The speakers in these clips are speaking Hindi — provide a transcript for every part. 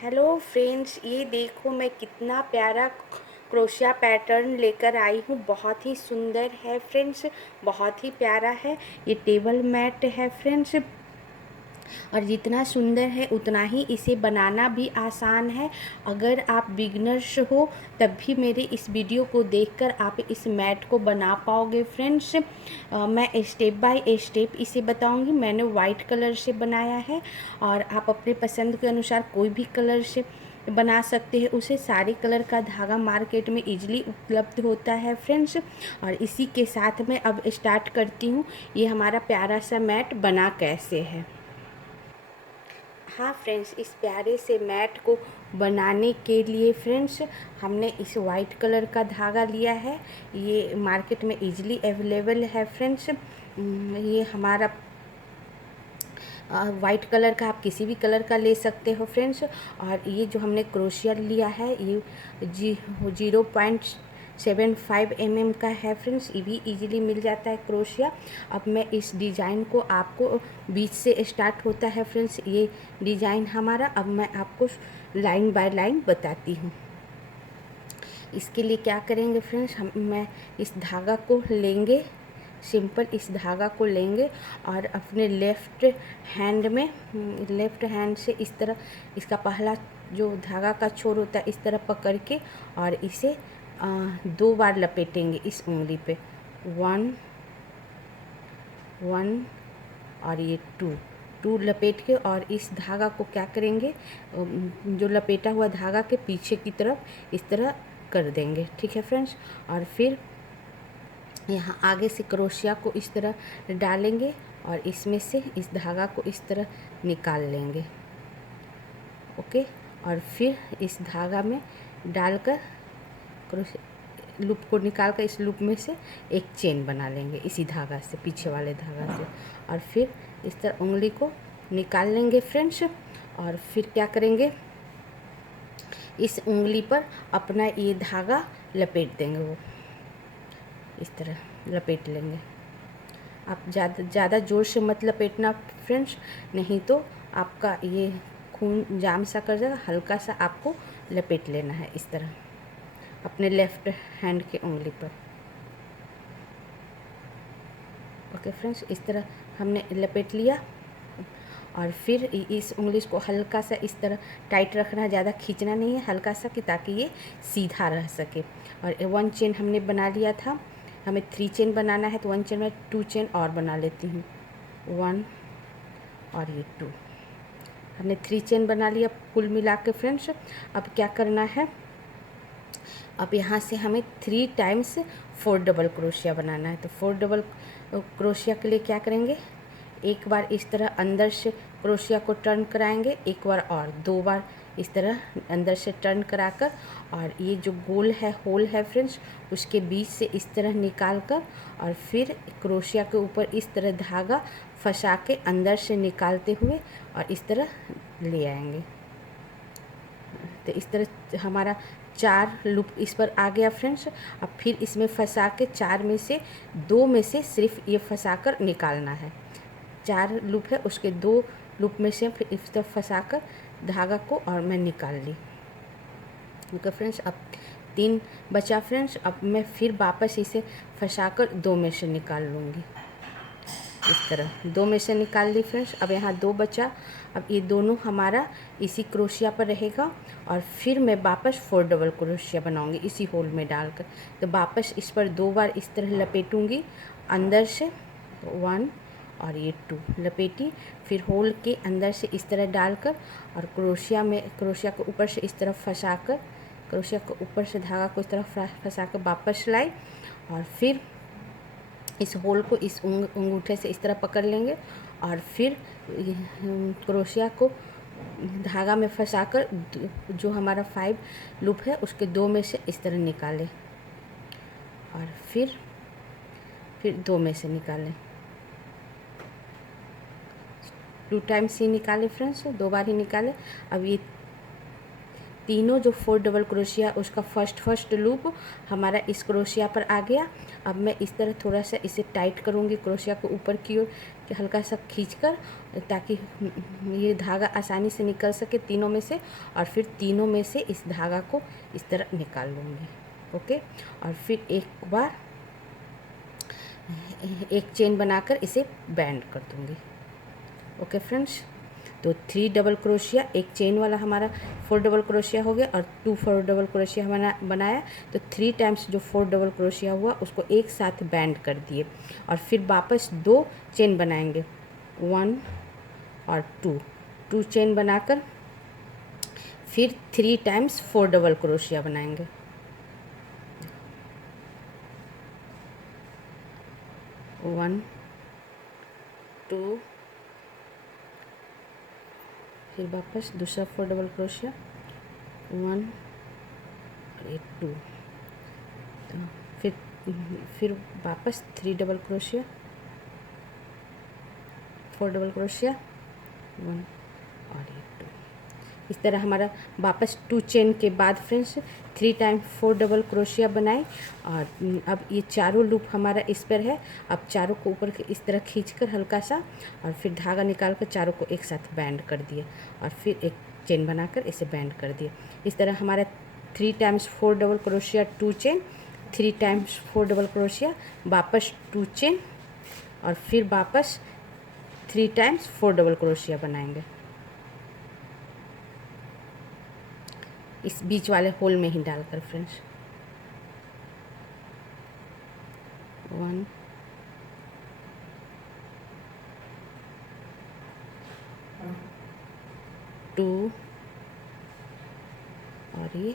हेलो फ्रेंड्स, ये देखो मैं कितना प्यारा क्रोशिया पैटर्न लेकर आई हूँ। बहुत ही सुंदर है फ्रेंड्स, बहुत ही प्यारा है। ये टेबल मैट है फ्रेंड्स, और जितना सुंदर है उतना ही इसे बनाना भी आसान है। अगर आप बिगनर्स हो तब भी मेरे इस वीडियो को देखकर आप इस मैट को बना पाओगे फ्रेंड्स। मैं स्टेप बाय स्टेप इसे बताऊंगी। मैंने वाइट कलर से बनाया है और आप अपने पसंद के अनुसार कोई भी कलर से बना सकते हैं। उसे सारे कलर का धागा मार्केट में इजीली उपलब्ध होता है फ्रेंड्स। और इसी के साथ मैं अब स्टार्ट करती हूँ ये हमारा प्यारा सा मैट बना कैसे है। हाँ फ्रेंड्स, इस प्यारे से मैट को बनाने के लिए फ्रेंड्स हमने इस वाइट कलर का धागा लिया है। ये मार्केट में इजीली अवेलेबल है फ्रेंड्स। ये हमारा वाइट कलर का, आप किसी भी कलर का ले सकते हो फ्रेंड्स। और ये जो हमने क्रोशिया लिया है ये 0.75 का है फ्रेंड्स। ये भी इजीली मिल जाता है क्रोशिया। अब मैं इस डिज़ाइन को आपको बीच से स्टार्ट होता है फ्रेंड्स ये डिज़ाइन हमारा। अब मैं आपको लाइन बाय लाइन बताती हूँ। इसके लिए क्या करेंगे फ्रेंड्स, मैं इस धागा को लेंगे, सिंपल इस धागा को लेंगे और अपने लेफ़्ट हैंड से इस तरह इसका पहला जो धागा का छोर होता है इस तरह पकड़ के और इसे 2 बार लपेटेंगे इस उंगली पे। 1 1 और ये 2 लपेट के, और इस धागा को क्या करेंगे, जो लपेटा हुआ धागा के पीछे की तरफ इस तरह कर देंगे। ठीक है फ्रेंड्स। और फिर यहाँ आगे से क्रोशिया को इस तरह डालेंगे और इसमें से इस धागा को इस तरह निकाल लेंगे। ओके। और फिर इस धागा में डालकर क्रोशिया लूप को निकाल कर इस लूप में से एक चेन बना लेंगे इसी धागा से, पीछे वाले धागा से। और फिर इस तरह उंगली को निकाल लेंगे फ्रेंड्स। और फिर क्या करेंगे, इस उंगली पर अपना ये धागा लपेट देंगे, वो इस तरह लपेट लेंगे। आप ज़्यादा ज़ोर से मत लपेटना फ्रेंड्स, नहीं तो आपका ये खून जाम सा कर जाएगा। हल्का सा आपको लपेट लेना है इस तरह अपने लेफ़्ट हैंड के उंगली पर। ओके फ्रेंड्स, इस तरह हमने लपेट लिया। और फिर इस उंगली को हल्का सा इस तरह टाइट रखना है, ज़्यादा खींचना नहीं है, हल्का सा, कि ताकि ये सीधा रह सके। और 1 चेन हमने बना लिया था, हमें 3 चेन बनाना है, तो 1 चेन में 2 चेन और बना लेती हूँ। 1 और ये 2, हमने 3 चेन बना लिया कुल मिला के फ्रेंड्स। अब क्या करना है, अब यहाँ से हमें 3 टाइम्स 4 डबल क्रोशिया बनाना है। तो 4 डबल क्रोशिया के लिए क्या करेंगे, एक बार इस तरह अंदर से क्रोशिया को टर्न कराएंगे, एक बार और 2 बार इस तरह अंदर से टर्न कराकर, और ये जो गोल है होल है फ्रेंड्स उसके बीच से इस तरह निकाल कर, और फिर क्रोशिया के ऊपर इस तरह धागा फंसा के अंदर से निकालते हुए और इस तरह ले आएंगे। तो इस तरह हमारा 4 लूप इस पर आ गया फ्रेंड्स। अब फिर इसमें फंसा के 4 में से 2 में से सिर्फ ये फंसा कर निकालना है। 4 लूप है, उसके 2 लूप में से फिर इस तरह फंसा कर धागा को और मैं निकाल ली। ओके फ्रेंड्स, अब 3 बचा फ्रेंड्स। अब मैं फिर वापस इसे फंसा कर 2 में से निकाल लूँगी। इस तरह 2 में से निकाल ली फ्रेंड्स। अब यहाँ 2 बचा। अब ये दोनों हमारा इसी क्रोशिया पर रहेगा, और फिर मैं वापस 4 डबल क्रोशिया बनाऊंगी इसी होल में डालकर। तो वापस इस पर 2 बार इस तरह लपेटूंगी अंदर से, 1 और ये 2 लपेटी, फिर होल के अंदर से इस तरह डालकर, और क्रोशिया को ऊपर से इस तरह फंसा कर, क्रोशिया को ऊपर से धागा को इस तरह फंसा कर वापस लाई, और फिर इस होल को इस अंगूठे से इस तरह पकड़ लेंगे, और फिर क्रोशिया को धागा में फंसाकर जो हमारा 5 लूप है उसके 2 में से इस तरह निकालें, और फिर 2 में से निकालें। 2 टाइम्स ही निकालें फ्रेंड्स, 2 बार ही निकालें। अब ये तीनों जो 4 डबल क्रोशिया उसका फर्स्ट लूप हमारा इस क्रोशिया पर आ गया। अब मैं इस तरह थोड़ा सा इसे टाइट करूँगी क्रोशिया को ऊपर की ओर हल्का सा खींचकर, ताकि ये धागा आसानी से निकल सके तीनों में से, और फिर तीनों में से इस धागा को इस तरह निकाल लूँगी। ओके, और फिर एक बार एक चेन बनाकर इसे बैंड कर दूँगी। ओके फ्रेंड्स, तो 3 डबल क्रोशिया, एक चेन वाला हमारा 4 डबल क्रोशिया हो गया, और 2 4 डबल क्रोशिया हमारा बनाया। तो 3 टाइम्स जो 4 डबल क्रोशिया हुआ उसको एक साथ बैंड कर दिए, और फिर वापस 2 चेन बनाएंगे, 1 और 2 चेन बनाकर फिर 3 टाइम्स 4 डबल क्रोशिया बनाएंगे। 1 2, फिर वापस दूसरा 4 डबल क्रोशिया, 1 और 2, तो फिर वापस 3 डबल क्रोशिया, 4 डबल क्रोशिया, 1 और 2। इस तरह हमारा वापस 2 चेन के बाद फ्रेंड्स 3 टाइम 4 डबल क्रोशिया बनाए, और अब ये चारों लूप हमारा इस पर है। अब चारों को ऊपर इस तरह खींचकर हल्का सा, और फिर धागा निकाल कर चारों को एक साथ बैंड कर दिए, और फिर एक चेन बनाकर इसे बैंड कर दिए। इस तरह हमारा 3 times 4 double crochet 2 chain, 3 times 4 double crochet, वापस 2 चेन, और फिर वापस 3 टाइम्स 4 डबल क्रोशिया बनाएंगे इस बीच वाले होल में ही डालकर फ्रेंड्स। 1 2 और ये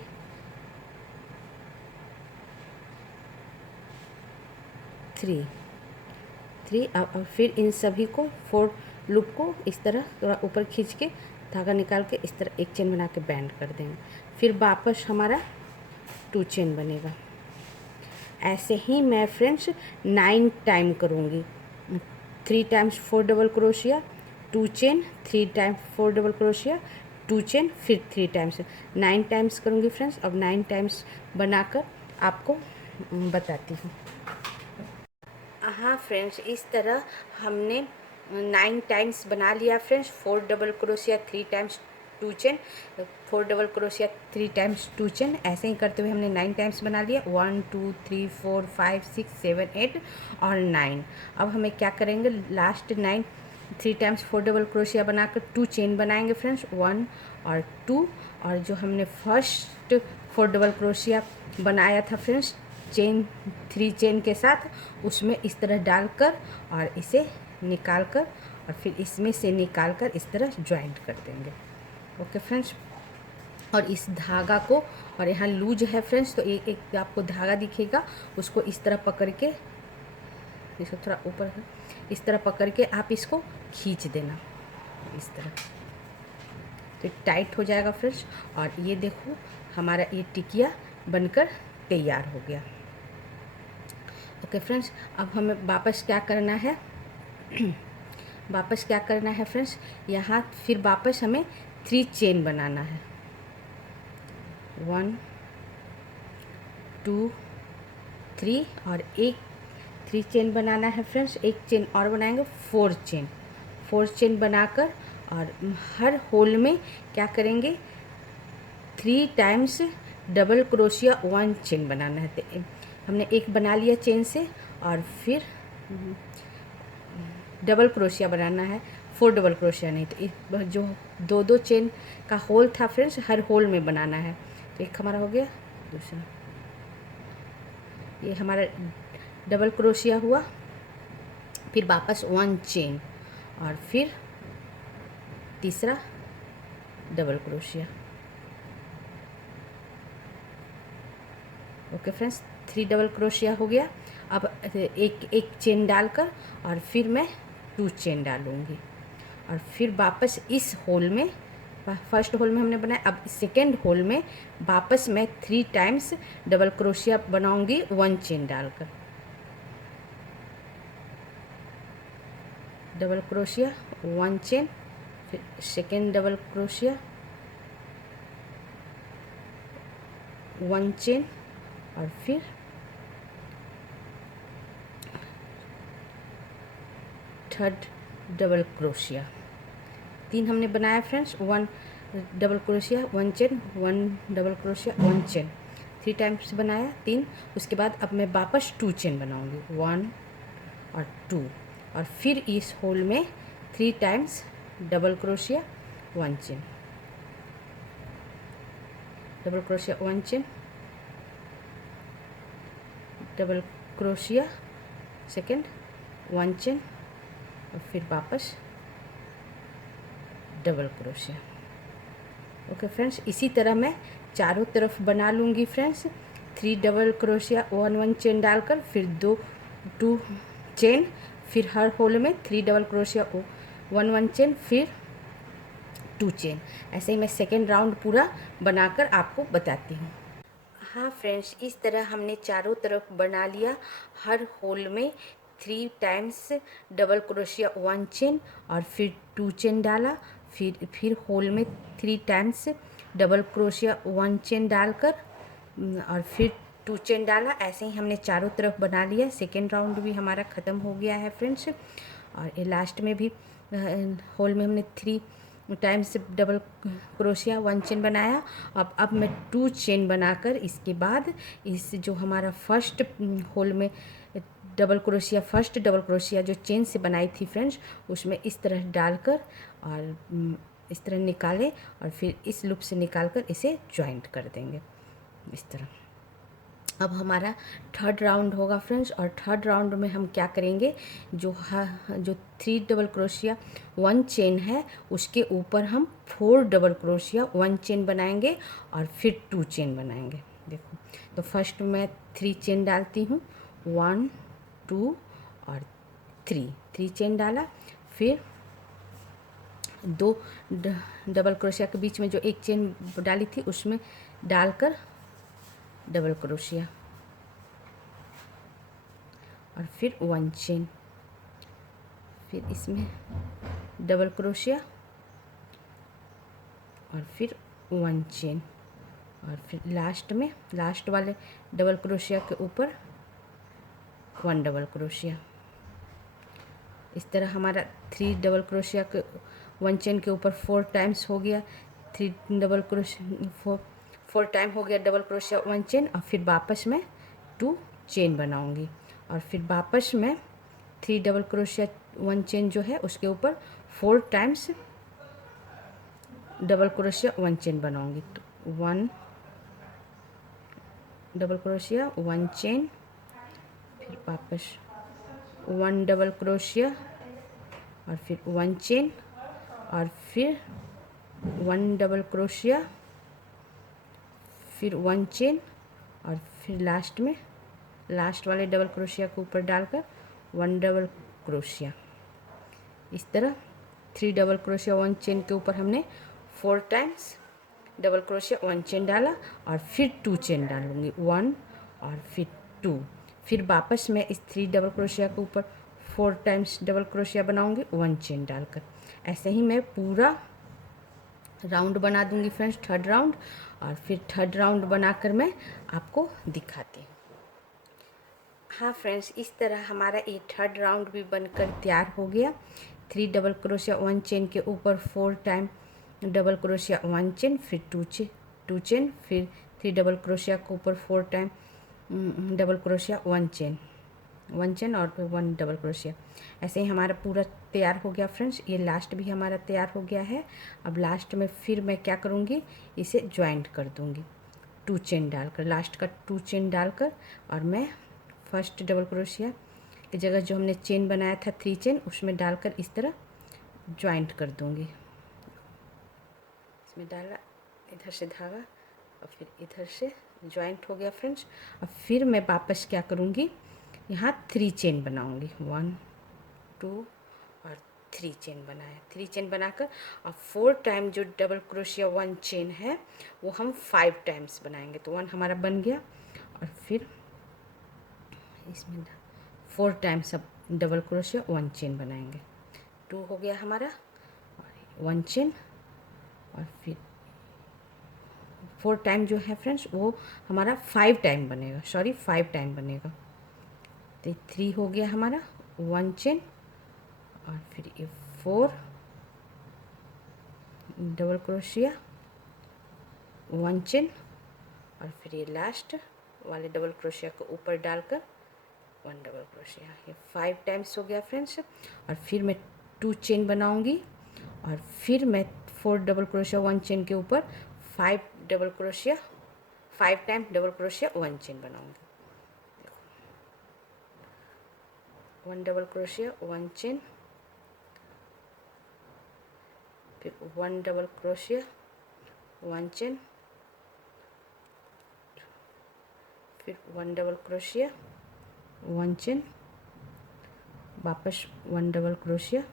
3। अब फिर इन सभी को 4 लूप को इस तरह थोड़ा ऊपर खींच के धागा निकाल के इस तरह एक चेन बना के बैंड कर देंगे। फिर वापस हमारा 2 चेन बनेगा। ऐसे ही मैं फ्रेंड्स 9 टाइम करूँगी। 3 times 4 double crochet, 2 chain, 3 times 4 double crochet, 2 chain, फिर 3 टाइम्स, 9 टाइम्स करूँगी फ्रेंड्स। अब 9 टाइम्स बनाकर आपको बताती हूँ। हाँ फ्रेंड्स, इस तरह हमने 9 टाइम्स बना लिया friends. 4 double crochet 3 times 2 chain, 4 double crochet 3 times 2 chain, ऐसे ही करते हुए हमने 9 टाइम्स बना लिया। 1 2 3 4 5 6 7 8 और 9। अब हमें क्या करेंगे, लास्ट 9 3 टाइम्स 4 डबल क्रोशिया बनाकर 2 चेन बनाएंगे फ्रेंड्स, 1 और 2, और जो हमने फर्स्ट 4 डबल क्रोशिया बनाया था फ्रेंड्स चेन 3 चेन के साथ, उसमें इस तरह डालकर और इसे निकाल कर, और फिर इसमें से निकाल कर इस तरह ज्वाइंट कर देंगे। ओके फ्रेंड्स, और इस धागा को, और यहाँ लूज है फ्रेंड्स, तो एक आपको धागा दिखेगा, उसको इस तरह पकड़ के, इसको थोड़ा ऊपर इस तरह पकड़ के आप इसको खींच देना इस तरह, तो टाइट हो जाएगा फ्रेंड्स। और ये देखो हमारा ये टिकिया बनकर तैयार हो गया। ओके फ्रेंड्स, अब हमें वापस क्या करना है वापस क्या करना है फ्रेंड्स, यहाँ फिर वापस हमें 3 चेन बनाना है। 1 2 3 और एक 3 चेन बनाना है फ्रेंड्स। एक चेन और बनाएंगे, 4 चेन बनाकर, और हर होल में क्या करेंगे, 3 टाइम्स डबल क्रोशिया 1 चेन बनाना है। तो हमने एक बना लिया चेन से, और फिर डबल क्रोशिया बनाना है, 4 डबल क्रोशिया नहीं। तो जो 2 चेन का होल था फ्रेंड्स, हर होल में बनाना है। तो एक हमारा हो गया, दूसरा ये हमारा डबल क्रोशिया हुआ, फिर वापस 1 चेन, और फिर तीसरा double crochet. Okay friends, 3 double crochet हो गया। अब एक चेन डालकर, और फिर मैं 2 चेन डालूँगी, और फिर वापस इस होल में, फर्स्ट होल में हमने बनाया, अब सेकेंड होल में वापस मैं 3 टाइम्स डबल क्रोशिया बनाऊँगी 1 चेन डालकर। डबल क्रोशिया 1 चेन, फिर सेकेंड डबल क्रोशिया, 1 चेन और फिर थर्ड डबल क्रोशिया। 3 हमने बनाया friends, 1 double crochet, 1 chain, 1 double crochet, 1 chain, 3 times बनाया 3। उसके बाद अब मैं वापस 2 चेन बनाऊंगी, 1 और 2, और फिर इस होल में 3 times double crochet, 1 chain, double crochet, 1 chain, double crochet, second 1 chain, और फिर वापस डबल क्रोशिया। ओके फ्रेंड्स, इसी तरह मैं चारों तरफ बना लूँगी फ्रेंड्स। 3 डबल क्रोशिया 1 चेन डालकर, फिर 2 चेन, फिर हर होल में 3 डबल क्रोशिया 1 चेन, फिर 2 चेन। ऐसे ही मैं सेकेंड राउंड पूरा बनाकर आपको बताती हूँ। हाँ फ्रेंड्स, इस तरह हमने चारों तरफ बना लिया। हर होल में 3 टाइम्स डबल क्रोशिया 1 चेन और फिर 2 चेन डाला, फिर होल में 3 टाइम्स डबल क्रोशिया 1 चेन डालकर और फिर 2 चेन डाला। ऐसे ही हमने चारों तरफ बना लिया। सेकेंड राउंड भी हमारा ख़त्म हो गया है फ्रेंड्स। और ये लास्ट में भी होल में हमने 3 टाइम्स डबल क्रोशिया 1 चेन बनाया। अब मैं 2 चेन बनाकर इसके बाद इस जो हमारा फर्स्ट होल में फर्स्ट डबल क्रोशिया जो चेन से बनाई थी फ्रेंड्स, उसमें इस तरह डालकर और इस तरह निकालें और फिर इस लूप से निकालकर इसे जॉइंट कर देंगे इस तरह। अब हमारा थर्ड राउंड होगा फ्रेंड्स, और थर्ड राउंड में हम क्या करेंगे, जो 3 डबल क्रोशिया 1 चेन है उसके ऊपर हम 4 डबल क्रोशिया 1 चेन बनाएंगे और फिर 2 चेन बनाएंगे। देखो, तो फर्स्ट मैं 3 चेन डालती हूँ, 1 2 और 3 चेन डाला, फिर 2 डबल क्रोशिया के बीच में जो एक चेन डाली थी उसमें डालकर डबल क्रोशिया और फिर 1 चेन, फिर इसमें डबल क्रोशिया और फिर 1 चेन, और फिर लास्ट वाले डबल क्रोशिया के ऊपर 1 डबल क्रोशिया। इस तरह हमारा 3 डबल क्रोशिया के 1 चेन के ऊपर 4 टाइम्स हो गया, 3 डबल क्रोशिया 4 टाइम हो गया डबल क्रोशिया 1 चेन, और फिर वापस मैं 2 चेन बनाऊंगी और फिर वापस मैं 3 डबल क्रोशिया 1 चेन जो है उसके ऊपर 4 टाइम्स डबल क्रोशिया 1 चेन बनाऊंगी। तो 1 डबल क्रोशिया 1 चेन, फिर वापस 1 डबल क्रोशिया और फिर 1 चेन, और फिर 1 डबल क्रोशिया, फिर 1 चेन, और फिर लास्ट वाले डबल क्रोशिया के ऊपर डालकर 1 डबल क्रोशिया। इस तरह 3 डबल क्रोशिया 1 चेन के ऊपर हमने 4 टाइम्स डबल क्रोशिया 1 चेन डाला और फिर 2 चेन डालूंगी, 1 और फिर 2, फिर वापस मैं इस 3 डबल क्रोशिया के ऊपर 4 टाइम्स डबल क्रोशिया बनाऊंगी 1 चेन डालकर। ऐसे ही मैं पूरा राउंड बना दूंगी फ्रेंड्स, थर्ड राउंड, और फिर थर्ड राउंड बनाकर मैं आपको दिखाती हूँ। हाँ फ्रेंड्स, इस तरह हमारा ये थर्ड राउंड भी बनकर तैयार हो गया। 3 डबल क्रोशिया 1 चेन के ऊपर 4 टाइम डबल क्रोशिया 1 चेन, फिर 2 चेन, फिर 3 डबल क्रोशिया के ऊपर 4 टाइम डबल क्रोशिया 1 चेन और 1 डबल क्रोशिया। ऐसे ही हमारा पूरा तैयार हो गया फ्रेंड्स। ये लास्ट भी हमारा तैयार हो गया है। अब लास्ट में फिर मैं क्या करूँगी, इसे ज्वाइंट कर दूँगी 2 चेन डालकर, लास्ट का 2 चेन डालकर, और मैं फर्स्ट डबल क्रोशिया की जगह जो हमने चेन बनाया था 3 चेन उसमें डालकर इस तरह ज्वाइंट कर दूँगी। इसमें डाला, इधर से धागा और फिर इधर से ज्वाइंट हो गया फ्रेंड्स। अब फिर मैं वापस क्या करूँगी, यहाँ 3 चेन बनाऊँगी, 1 2 और 3 चेन बनाया, 3 चेन बनाकर और 4 टाइम जो डबल क्रोशिया 1 चेन है वो हम 5 टाइम्स बनाएंगे। तो 1 हमारा बन गया, और फिर इसमें 4 टाइम्स अब डबल क्रोशिया 1 चेन बनाएंगे, 2 हो गया हमारा, और 1 चेन, और फिर 4 टाइम जो है फ्रेंड्स वो हमारा 5 टाइम बनेगा, सॉरी 5 टाइम बनेगा। तो 3 हो गया हमारा 1 चेन, और फिर ये 4 डबल क्रोशिया 1 चेन, और फिर ये लास्ट वाले डबल क्रोशिया को ऊपर डालकर 1 डबल क्रोशिया। ये 5 टाइम्स हो गया फ्रेंड्स। और फिर मैं 2 चेन बनाऊंगी, और फिर मैं 4 डबल क्रोशिया 1 चेन के ऊपर 5 double crochet 5 time double crochet 1 chain बनाऊंगी। 1 डबल क्रोशिया 1 चेन, फिर 1 डबल क्रोशिया 1 चेन, फिर 1 डबल क्रोशिया 1 चेन, वापस 1 डबल क्रोशिया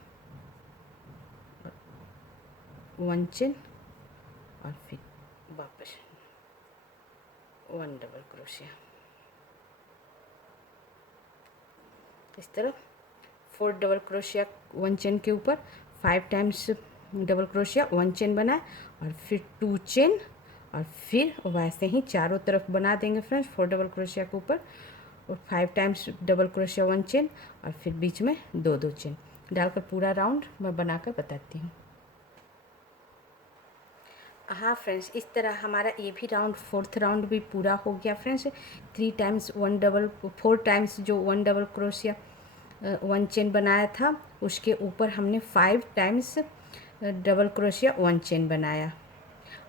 1 चेन, और फिर वापस 1 डबल क्रोशिया। इस तरह 4 डबल क्रोशिया 1 चेन के ऊपर 5 टाइम्स डबल क्रोशिया 1 चेन बनाए, और फिर 2 चेन, और फिर वैसे ही चारों तरफ बना देंगे फ्रेंड्स 4 डबल क्रोशिया के ऊपर, और 5 टाइम्स डबल क्रोशिया 1 चेन, और फिर बीच में 2 चेन डालकर पूरा राउंड मैं बनाकर बताती हूँ। हाँ फ्रेंड्स, इस तरह हमारा ये भी राउंड 4th राउंड भी पूरा हो गया फ्रेंड्स। 3 टाइम्स 4 टाइम्स जो 1 डबल क्रोशिया 1 चेन बनाया था उसके ऊपर हमने 5 टाइम्स डबल क्रोशिया 1 चेन बनाया,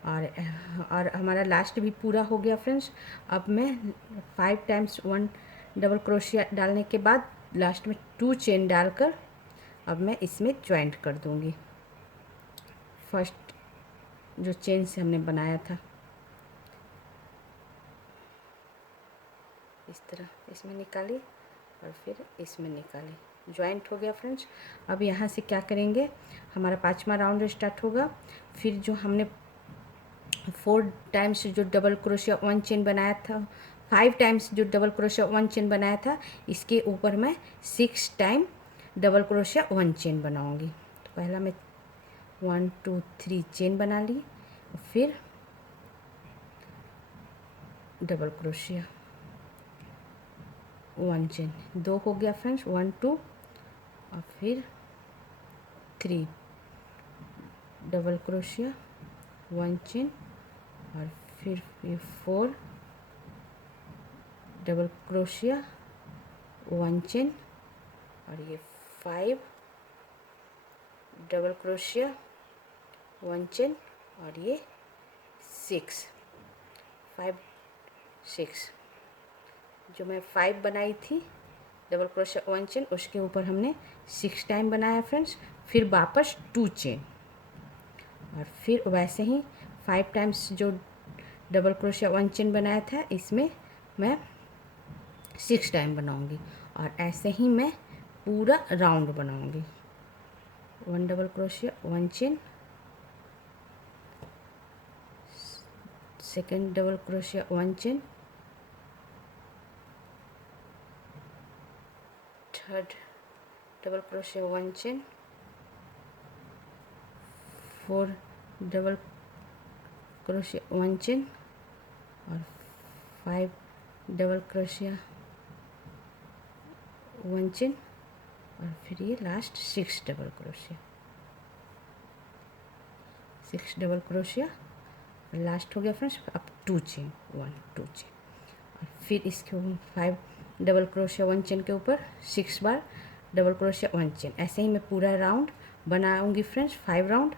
और हमारा लास्ट भी पूरा हो गया फ्रेंड्स। अब मैं 5 टाइम्स 1 डबल क्रोशिया डालने के बाद लास्ट में 2 चेन डालकर अब मैं इसमें ज्वाइंट कर दूंगी। फर्स्ट जो चेन से हमने बनाया था इस तरह इसमें निकाली, और फिर इसमें निकाली, ज्वाइंट हो गया फ्रेंड्स। अब यहाँ से क्या करेंगे, हमारा 5वां राउंड स्टार्ट होगा। फिर जो हमने 4 टाइम्स जो डबल क्रोशिया 1 चेन बनाया था, 5 टाइम्स जो डबल क्रोशिया 1 चेन बनाया था, इसके ऊपर मैं 6 टाइम डबल क्रोशिया 1 चेन बनाऊंगी। तो पहला मैं 1 2 3 चेन बना ली, फिर डबल क्रोशिया 1 चेन, 2 हो गया फ्रेंड्स, 1 2, और फिर 3 डबल क्रोशिया 1 चेन, और फिर ये 4 डबल क्रोशिया 1 चेन, और ये 5 डबल क्रोशिया 1 चेन, और ये 6 5 6 जो मैं 5 बनाई थी डबल क्रोशिया 1 चेन उसके ऊपर हमने 6 टाइम बनाया फ्रेंड्स। फिर वापस 2 चेन, और फिर वैसे ही 5 टाइम्स जो डबल क्रोशिया 1 चेन बनाया था इसमें मैं 6 टाइम बनाऊंगी, और ऐसे ही मैं पूरा राउंड बनाऊंगी। 1 double crochet 1 chain, second double crochet 1 chain, third double crochet 1 chain, 4 double crochet 1 chain, और 5 डबल क्रोशिया 1 चेन, और फिर ये last 6 double crochet 6 double crochet last हो गया फ्रेंड्स। अब 2 चेन 1 2 चेन, और फिर इसके 5 डबल क्रोशिया 1 चेन के ऊपर 6 बार डबल क्रोशिया 1 चेन। ऐसे ही मैं पूरा राउंड बनाऊंगी फ्रेंड्स, 5 राउंड।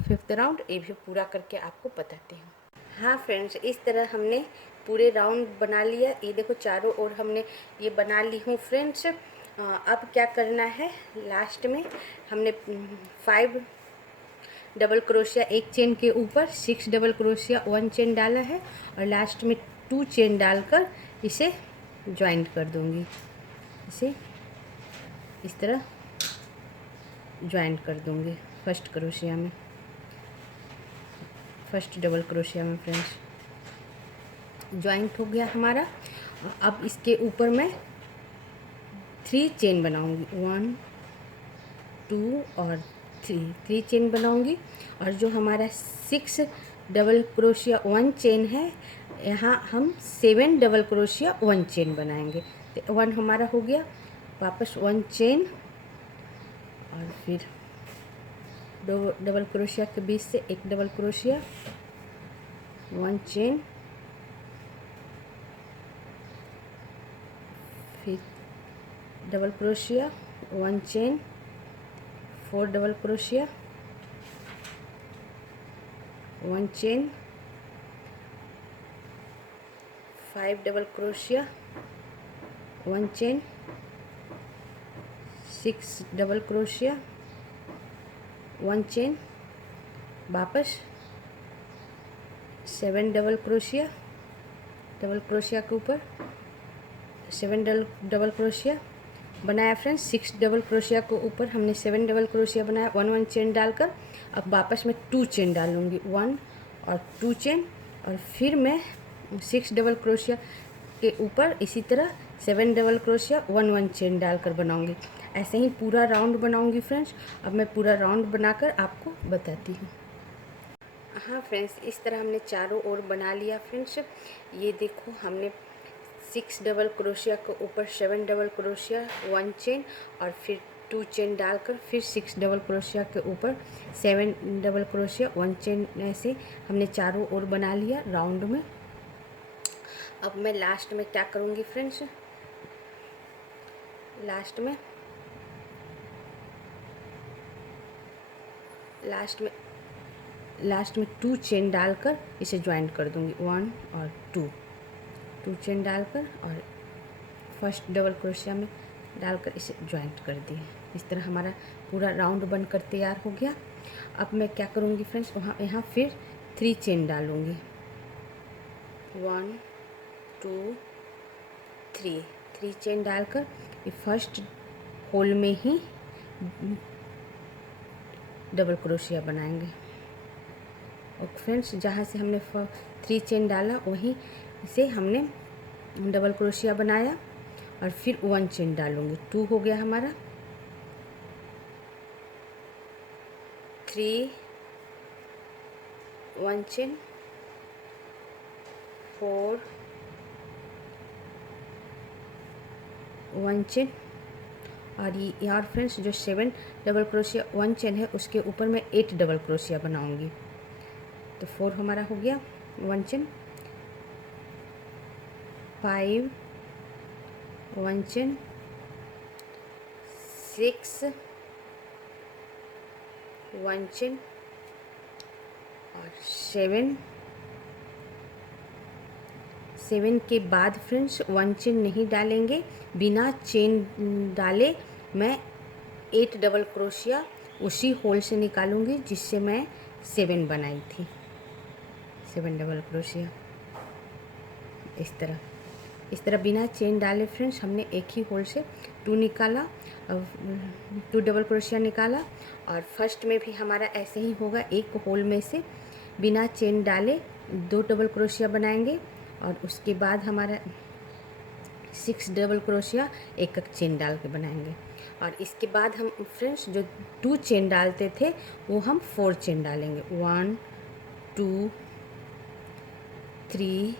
5th राउंड ये भी पूरा करके आपको बताती हूँ। हाँ फ्रेंड्स, इस तरह हमने पूरे राउंड बना लिया। ये देखो चारों ओर हमने ये बना ली हूँ फ्रेंड्स। अब क्या करना है, लास्ट में हमने 5 डबल क्रोशिया 1 चेन के ऊपर 6 डबल क्रोशिया 1 चेन डाला है, और लास्ट में 2 चेन डालकर इसे ज्वाइंट कर दूंगी। इसे इस तरह ज्वाइंट कर दूंगी फर्स्ट डबल क्रोशिया में फ्रेंड्स। ज्वाइंट हो गया हमारा। अब इसके ऊपर मैं 3 चेन बनाऊंगी, 1 2 और 3 चेन बनाऊंगी, और जो हमारा 6 डबल क्रोशिया 1 चेन है, यहाँ हम 7 डबल क्रोशिया 1 चेन बनाएंगे। तो 1 हमारा हो गया, वापस 1 चेन और फिर दो डबल क्रोशिया के बीच से एक डबल क्रोशिया, 1 चेन, फिर double crochet 1 chain, 4 double crochet 1 chain, 5 double crochet 1 chain, 6 double crochet 1 chain, वापस 7 डबल क्रोशिया, डबल क्रोशिया के ऊपर 7 डबल क्रोशिया बनाया फ्रेंड्स। 6 डबल क्रोशिया के ऊपर हमने 7 डबल क्रोशिया बनाया 1 चेन डालकर। अब वापस मैं 2 चेन डालूँगी, 1 और 2 चेन, और फिर मैं 6 डबल क्रोशिया के ऊपर इसी तरह 7 डबल क्रोशिया 1 चेन डालकर बनाऊँगी। ऐसे ही पूरा राउंड बनाऊँगी फ्रेंड्स। अब मैं पूरा राउंड बनाकर आपको बताती हूँ। हाँ फ्रेंड्स, इस तरह हमने चारों ओर बना लिया फ्रेंड्स। ये देखो, हमने 6 डबल क्रोशिया के ऊपर 7 डबल क्रोशिया 1 चेन और फिर 2 चेन डालकर फिर 6 डबल क्रोशिया के ऊपर 7 डबल क्रोशिया 1 चेन, ऐसे हमने चारों ओर बना लिया राउंड में। अब मैं लास्ट में क्या करूँगी फ्रेंड्स, लास्ट में 2 चेन डालकर इसे ज्वाइंट कर दूँगी, 1 और 2 चेन डालकर और फर्स्ट डबल क्रोशिया में डालकर इसे ज्वाइंट कर दिए। इस तरह हमारा पूरा राउंड बनकर तैयार हो गया। अब मैं क्या करूँगी फ्रेंड्स, यहाँ फिर 3 चेन डालूँगी, 1 2 3 चेन डालकर ये फर्स्ट होल में ही डबल क्रोशिया बनाएंगे। और फ्रेंड्स, जहाँ से हमने 3 चेन डाला वहीं से हमने डबल क्रोशिया बनाया और फिर 1 चेन डालूँगी, 2 हो गया हमारा, 3 1 चेन, 4 1 चेन, और ये और फ्रेंड्स जो 7 डबल क्रोशिया 1 चेन है उसके ऊपर मैं 8 डबल क्रोशिया बनाऊँगी। तो 4 हमारा हो गया, 1 चेन, 5 1 चेन, 6 1 चेन और 7 के बाद फ्रेंड्स 1 चेन नहीं डालेंगे, बिना चेन डाले मैं 8 डबल क्रोशिया उसी होल से निकालूंगी जिससे मैं 7 बनाई थी, 7 डबल क्रोशिया। इस तरह बिना चेन डाले फ्रेंड्स हमने एक ही होल से 2 निकाला, 2 डबल क्रोशिया निकाला। और फर्स्ट में भी हमारा ऐसे ही होगा, एक होल में से बिना चेन डाले 2 डबल क्रोशिया बनाएंगे और उसके बाद हमारा 6 डबल क्रोशिया एक चेन डाल के बनाएंगे। और इसके बाद हम फ्रेंड्स जो 2 चेन डालते थे वो हम 4 चेन डालेंगे, 1 2 3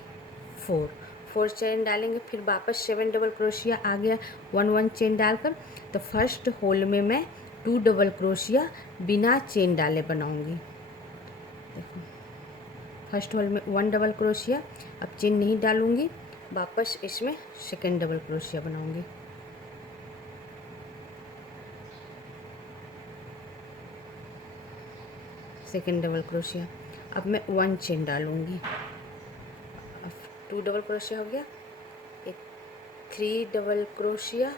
4 चेन डालेंगे। फिर वापस 7 डबल क्रोशिया आ गया 1 चेन डालकर। तो फर्स्ट होल में मैं 2 डबल क्रोशिया बिना चेन डाले बनाऊंगी। देखो, फर्स्ट होल में 1 डबल क्रोशिया, अब चेन नहीं डालूंगी, वापस इसमें सेकेंड डबल क्रोशिया बनाऊंगी। सेकेंड डबल क्रोशिया, अब मैं 1 चेन डालूंगी, अब 2 डबल क्रोशिया हो गया, एक 3 double crochet,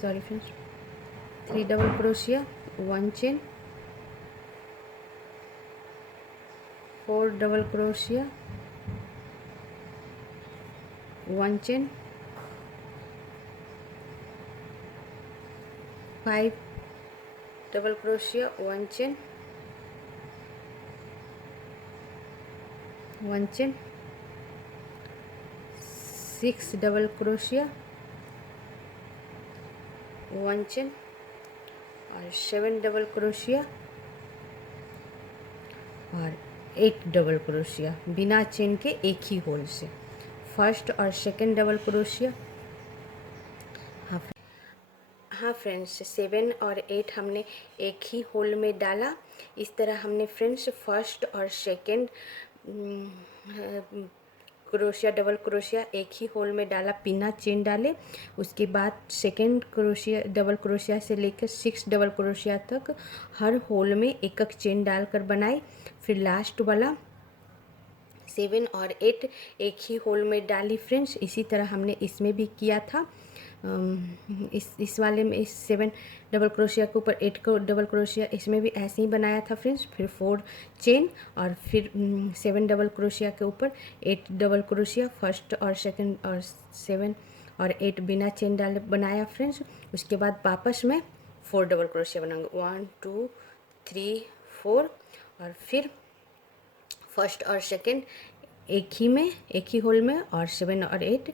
sorry friends, 3 double crochet 1 chain, 4 double crochet 1 chain, 5 double crochet 1 chain, 1 chain, 6 double crochet 1 chain, और 7 डबल क्रोशिया और 8 डबल क्रोशिया बिना चेन के एक ही होल से। फर्स्ट और सेकंड डबल क्रोशिया। हाँ फ्रेंड्स, 7 और 8 हमने एक ही होल में डाला। इस तरह हमने फ्रेंड्स फर्स्ट और सेकंड क्रोशिया डबल क्रोशिया एक ही होल में डाला, बिना चेन डाले। उसके बाद सेकंड क्रोशिया डबल क्रोशिया से लेकर 6 डबल क्रोशिया तक हर होल में एक एक चेन डालकर बनाई। फिर लास्ट वाला 7 और 8 एक ही होल में डाली फ्रेंड्स। इसी तरह हमने इसमें भी किया था। इस वाले में इस 7 डबल क्रोशिया के ऊपर 8 को डबल क्रोशिया, इसमें भी ऐसे ही बनाया था फ्रेंड्स। फिर 4 चेन और फिर 7 डबल क्रोशिया के ऊपर 8 डबल क्रोशिया, फर्स्ट और सेकंड और 7 और 8 बिना चेन डाले बनाया फ्रेंड्स। उसके बाद वापस में 4 डबल क्रोशिया बनाऊंगी, 1 2 3 4। और फिर फर्स्ट और सेकंड एक ही होल में, और 7 और 8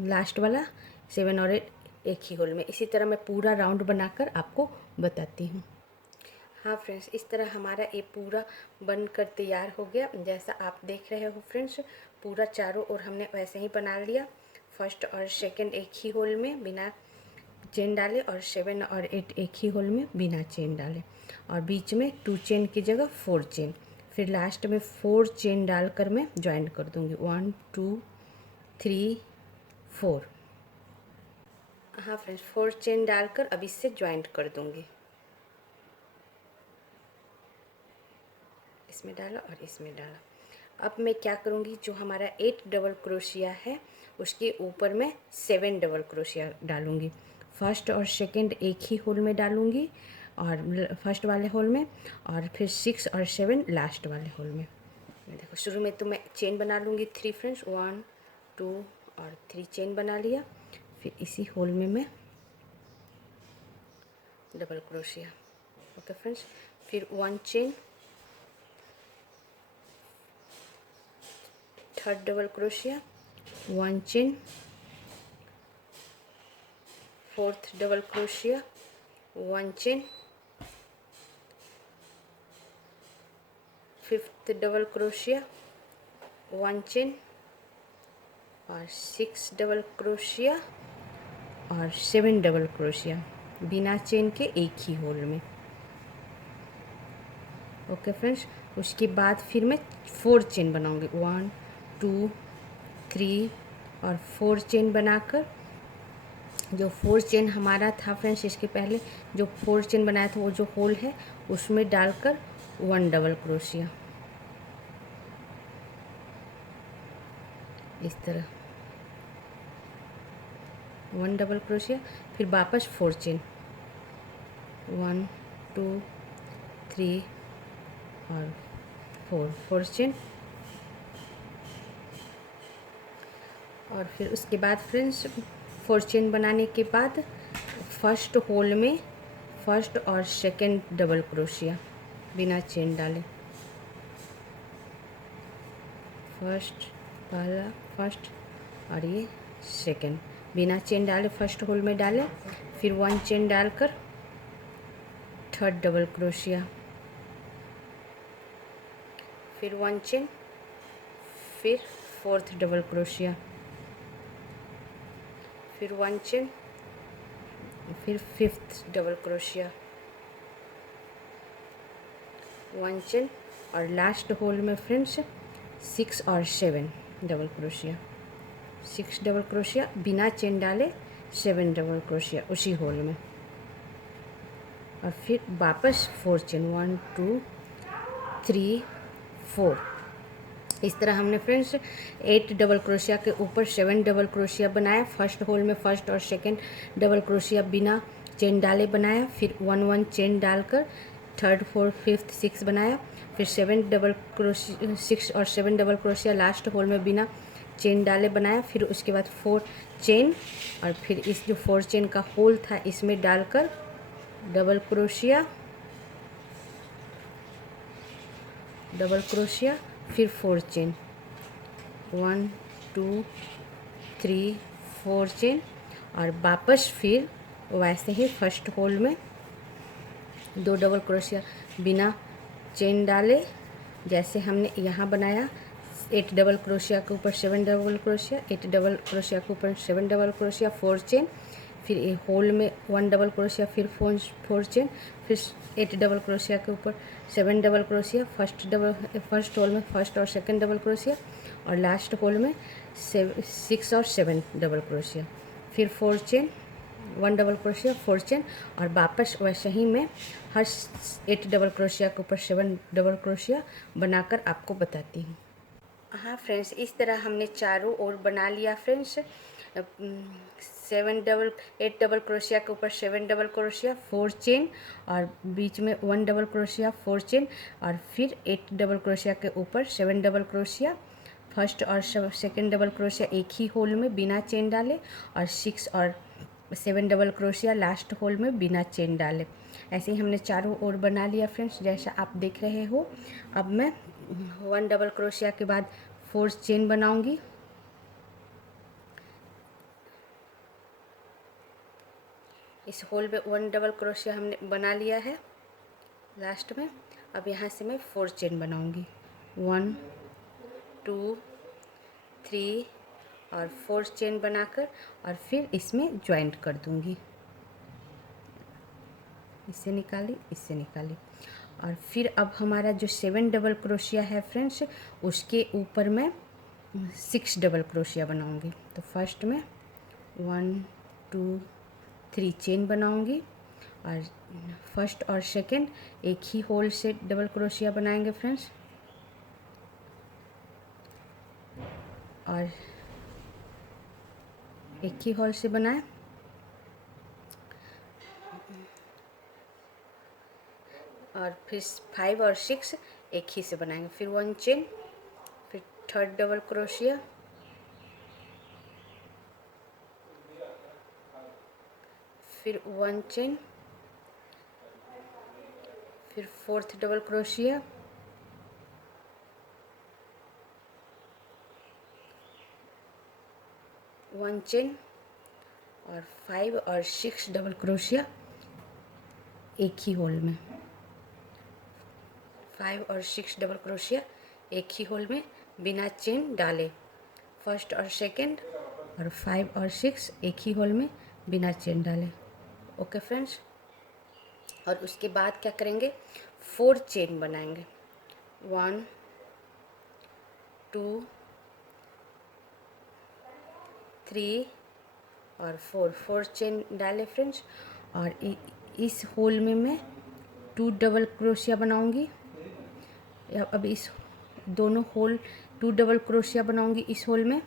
लास्ट वाला 7 और 8 एक ही होल में। इसी तरह मैं पूरा राउंड बनाकर आपको बताती हूँ। हाँ फ्रेंड्स, इस तरह हमारा ये पूरा बनकर तैयार हो गया। जैसा आप देख रहे हो फ्रेंड्स, पूरा चारों ओर हमने वैसे ही बना लिया। फर्स्ट और सेकंड एक ही होल में बिना चेन डाले, और 7 और 8 एक ही होल में बिना चेन डाले, और बीच में 2 चेन की जगह 4 चेन। फिर लास्ट में 4 चेन डालकर मैं ज्वाइन कर दूंगी, 1 2 3 4। हाँ फ्रेंड्स, 4 चेन डालकर अब इससे ज्वाइंट कर दूंगी। इसमें डाला और इसमें डाला। अब मैं क्या करूँगी, जो हमारा 8 डबल क्रोशिया है उसके ऊपर मैं 7 डबल क्रोशिया डालूँगी। फर्स्ट और सेकंड एक ही होल में डालूँगी, और फर्स्ट वाले होल में, और फिर 6 और 7 लास्ट वाले होल में। देखो, शुरू में तो मैं चेन बना लूँगी 3 फ्रेंड्स, 1 2 और 3 चेन बना लिया। फिर इसी होल में मैं डबल क्रोशिया। ओके फ्रेंड्स, फिर 1 chain, third double crochet, 1 chain, fourth double crochet, 1 chain, fifth double crochet, 1 chain, और 6 डबल क्रोशिया और 7 डबल क्रोशिया बिना चेन के एक ही होल में। ओके फ्रेंड्स, उसके बाद फिर मैं 4 चेन बनाऊंगी, 1 2 3 और 4 चेन बनाकर, जो 4 चेन हमारा था फ्रेंड्स, इसके पहले जो 4 चेन बनाया था वो जो होल है उसमें डालकर 1 डबल क्रोशिया, इस तरह 1 डबल क्रोशिया। फिर वापस 4 चेन, 1 2 3 और 4 चेन। और फिर उसके बाद फ्रेंड्स 4 चेन बनाने के बाद फर्स्ट होल में फर्स्ट और सेकंड डबल क्रोशिया बिना चेन डाले, फर्स्ट और ये सेकंड बिना चेन डाले फर्स्ट होल में डाले। फिर 1 चेन डालकर थर्ड डबल क्रोशिया, फिर 1 चेन, फिर फोर्थ डबल क्रोशिया, फिर 1 चेन, फिर फिफ्थ डबल क्रोशिया, 1 चेन, और लास्ट होल में फ्रेंड्स 6 और 7 डबल क्रोशिया, 6 डबल क्रोशिया बिना चेन डाले, 7 डबल क्रोशिया उसी होल में, और फिर वापस 4 चेन, 1 2 3 4। इस तरह हमने फ्रेंड्स 8 डबल क्रोशिया के ऊपर 7 डबल क्रोशिया बनाया। फर्स्ट होल में फर्स्ट और सेकंड डबल क्रोशिया बिना चेन डाले बनाया। फिर 1 चेन डालकर थर्ड फोर्थ फिफ्थ 6 बनाया। फिर 6 और 7 डबल क्रोशिया लास्ट होल में बिना चेन डाले बनाया। फिर उसके बाद 4 चेन, और फिर इस जो 4 चेन का होल था इसमें डालकर डबल क्रोशिया, फिर 4 चेन, 1 2 3 4 चेन, और वापस फिर वैसे ही फर्स्ट होल में 2 डबल क्रोशिया बिना चेन डाले, जैसे हमने यहाँ बनाया 8 डबल क्रोशिया के ऊपर 7 डबल क्रोशिया, 8 डबल क्रोशिया के ऊपर 7 डबल क्रोशिया, 4 चेन, फिर होल में 1 डबल क्रोशिया, फिर 4 चेन, फिर 8 डबल क्रोशिया के ऊपर 7 डबल क्रोशिया, फर्स्ट होल में फर्स्ट और सेकंड डबल क्रोशिया, और लास्ट होल में 6 और 7 डबल क्रोशिया, फिर 4 चेन, 1 डबल क्रोशिया, 4 चेन, और वापस वैसे ही मैं हर 8 डबल क्रोशिया के ऊपर 7 डबल क्रोशिया बनाकर आपको बताती हूँ। हाँ फ्रेंड्स, इस तरह हमने चारों ओर बना लिया फ्रेंड्स। 8 डबल क्रोशिया के ऊपर 7 डबल क्रोशिया, 4 चेन, और बीच में 1 डबल क्रोशिया, 4 चेन, और फिर 8 डबल क्रोशिया के ऊपर 7 डबल क्रोशिया, फर्स्ट और सेकंड डबल क्रोशिया एक ही होल में बिना चेन डाले, और 6 और 7 डबल क्रोशिया लास्ट होल में बिना चेन डाले। ऐसे ही हमने चारों ओर बना लिया फ्रेंड्स, जैसा आप देख रहे हो। अब मैं 1 डबल क्रोशिया के बाद 4 चेन बनाऊंगी। इस होल में 1 डबल क्रोशिया हमने बना लिया है लास्ट में। अब यहाँ से मैं 4 चेन बनाऊंगी, 1 2 3 और 4 चेन बनाकर, और फिर इसमें ज्वाइंट कर दूंगी। इससे निकाली, इससे निकाली, और फिर अब हमारा जो 7 डबल क्रोशिया है फ्रेंड्स, उसके ऊपर मैं 6 डबल क्रोशिया बनाऊंगी। तो फर्स्ट में 1 2 3 चेन बनाऊंगी, और फर्स्ट और सेकंड एक ही होल से डबल क्रोशिया बनाएंगे फ्रेंड्स, और एक ही होल से बनाए, और फिर 5 और 6 एक ही से बनाएंगे। फिर 1 चेन, फिर थर्ड डबल क्रोशिया, फिर 1 चेन, फिर fourth double crochet, one chain, और 5 और 6 डबल क्रोशिया एक ही होल में। 5 और 6 डबल क्रोशिया एक ही होल में बिना चेन डाले, फर्स्ट और सेकंड, और 5 और 6 एक ही होल में बिना चेन डाले। ओके फ्रेंड्स, और उसके बाद क्या करेंगे, 4 चेन बनाएंगे, 1 2 3 और 4 चेन डाले फ्रेंड्स। और इस होल में मैं 2 डबल क्रोशिया बनाऊंगी। अब इस दोनों होल 2 डबल क्रोशिया बनाऊंगी इस होल में,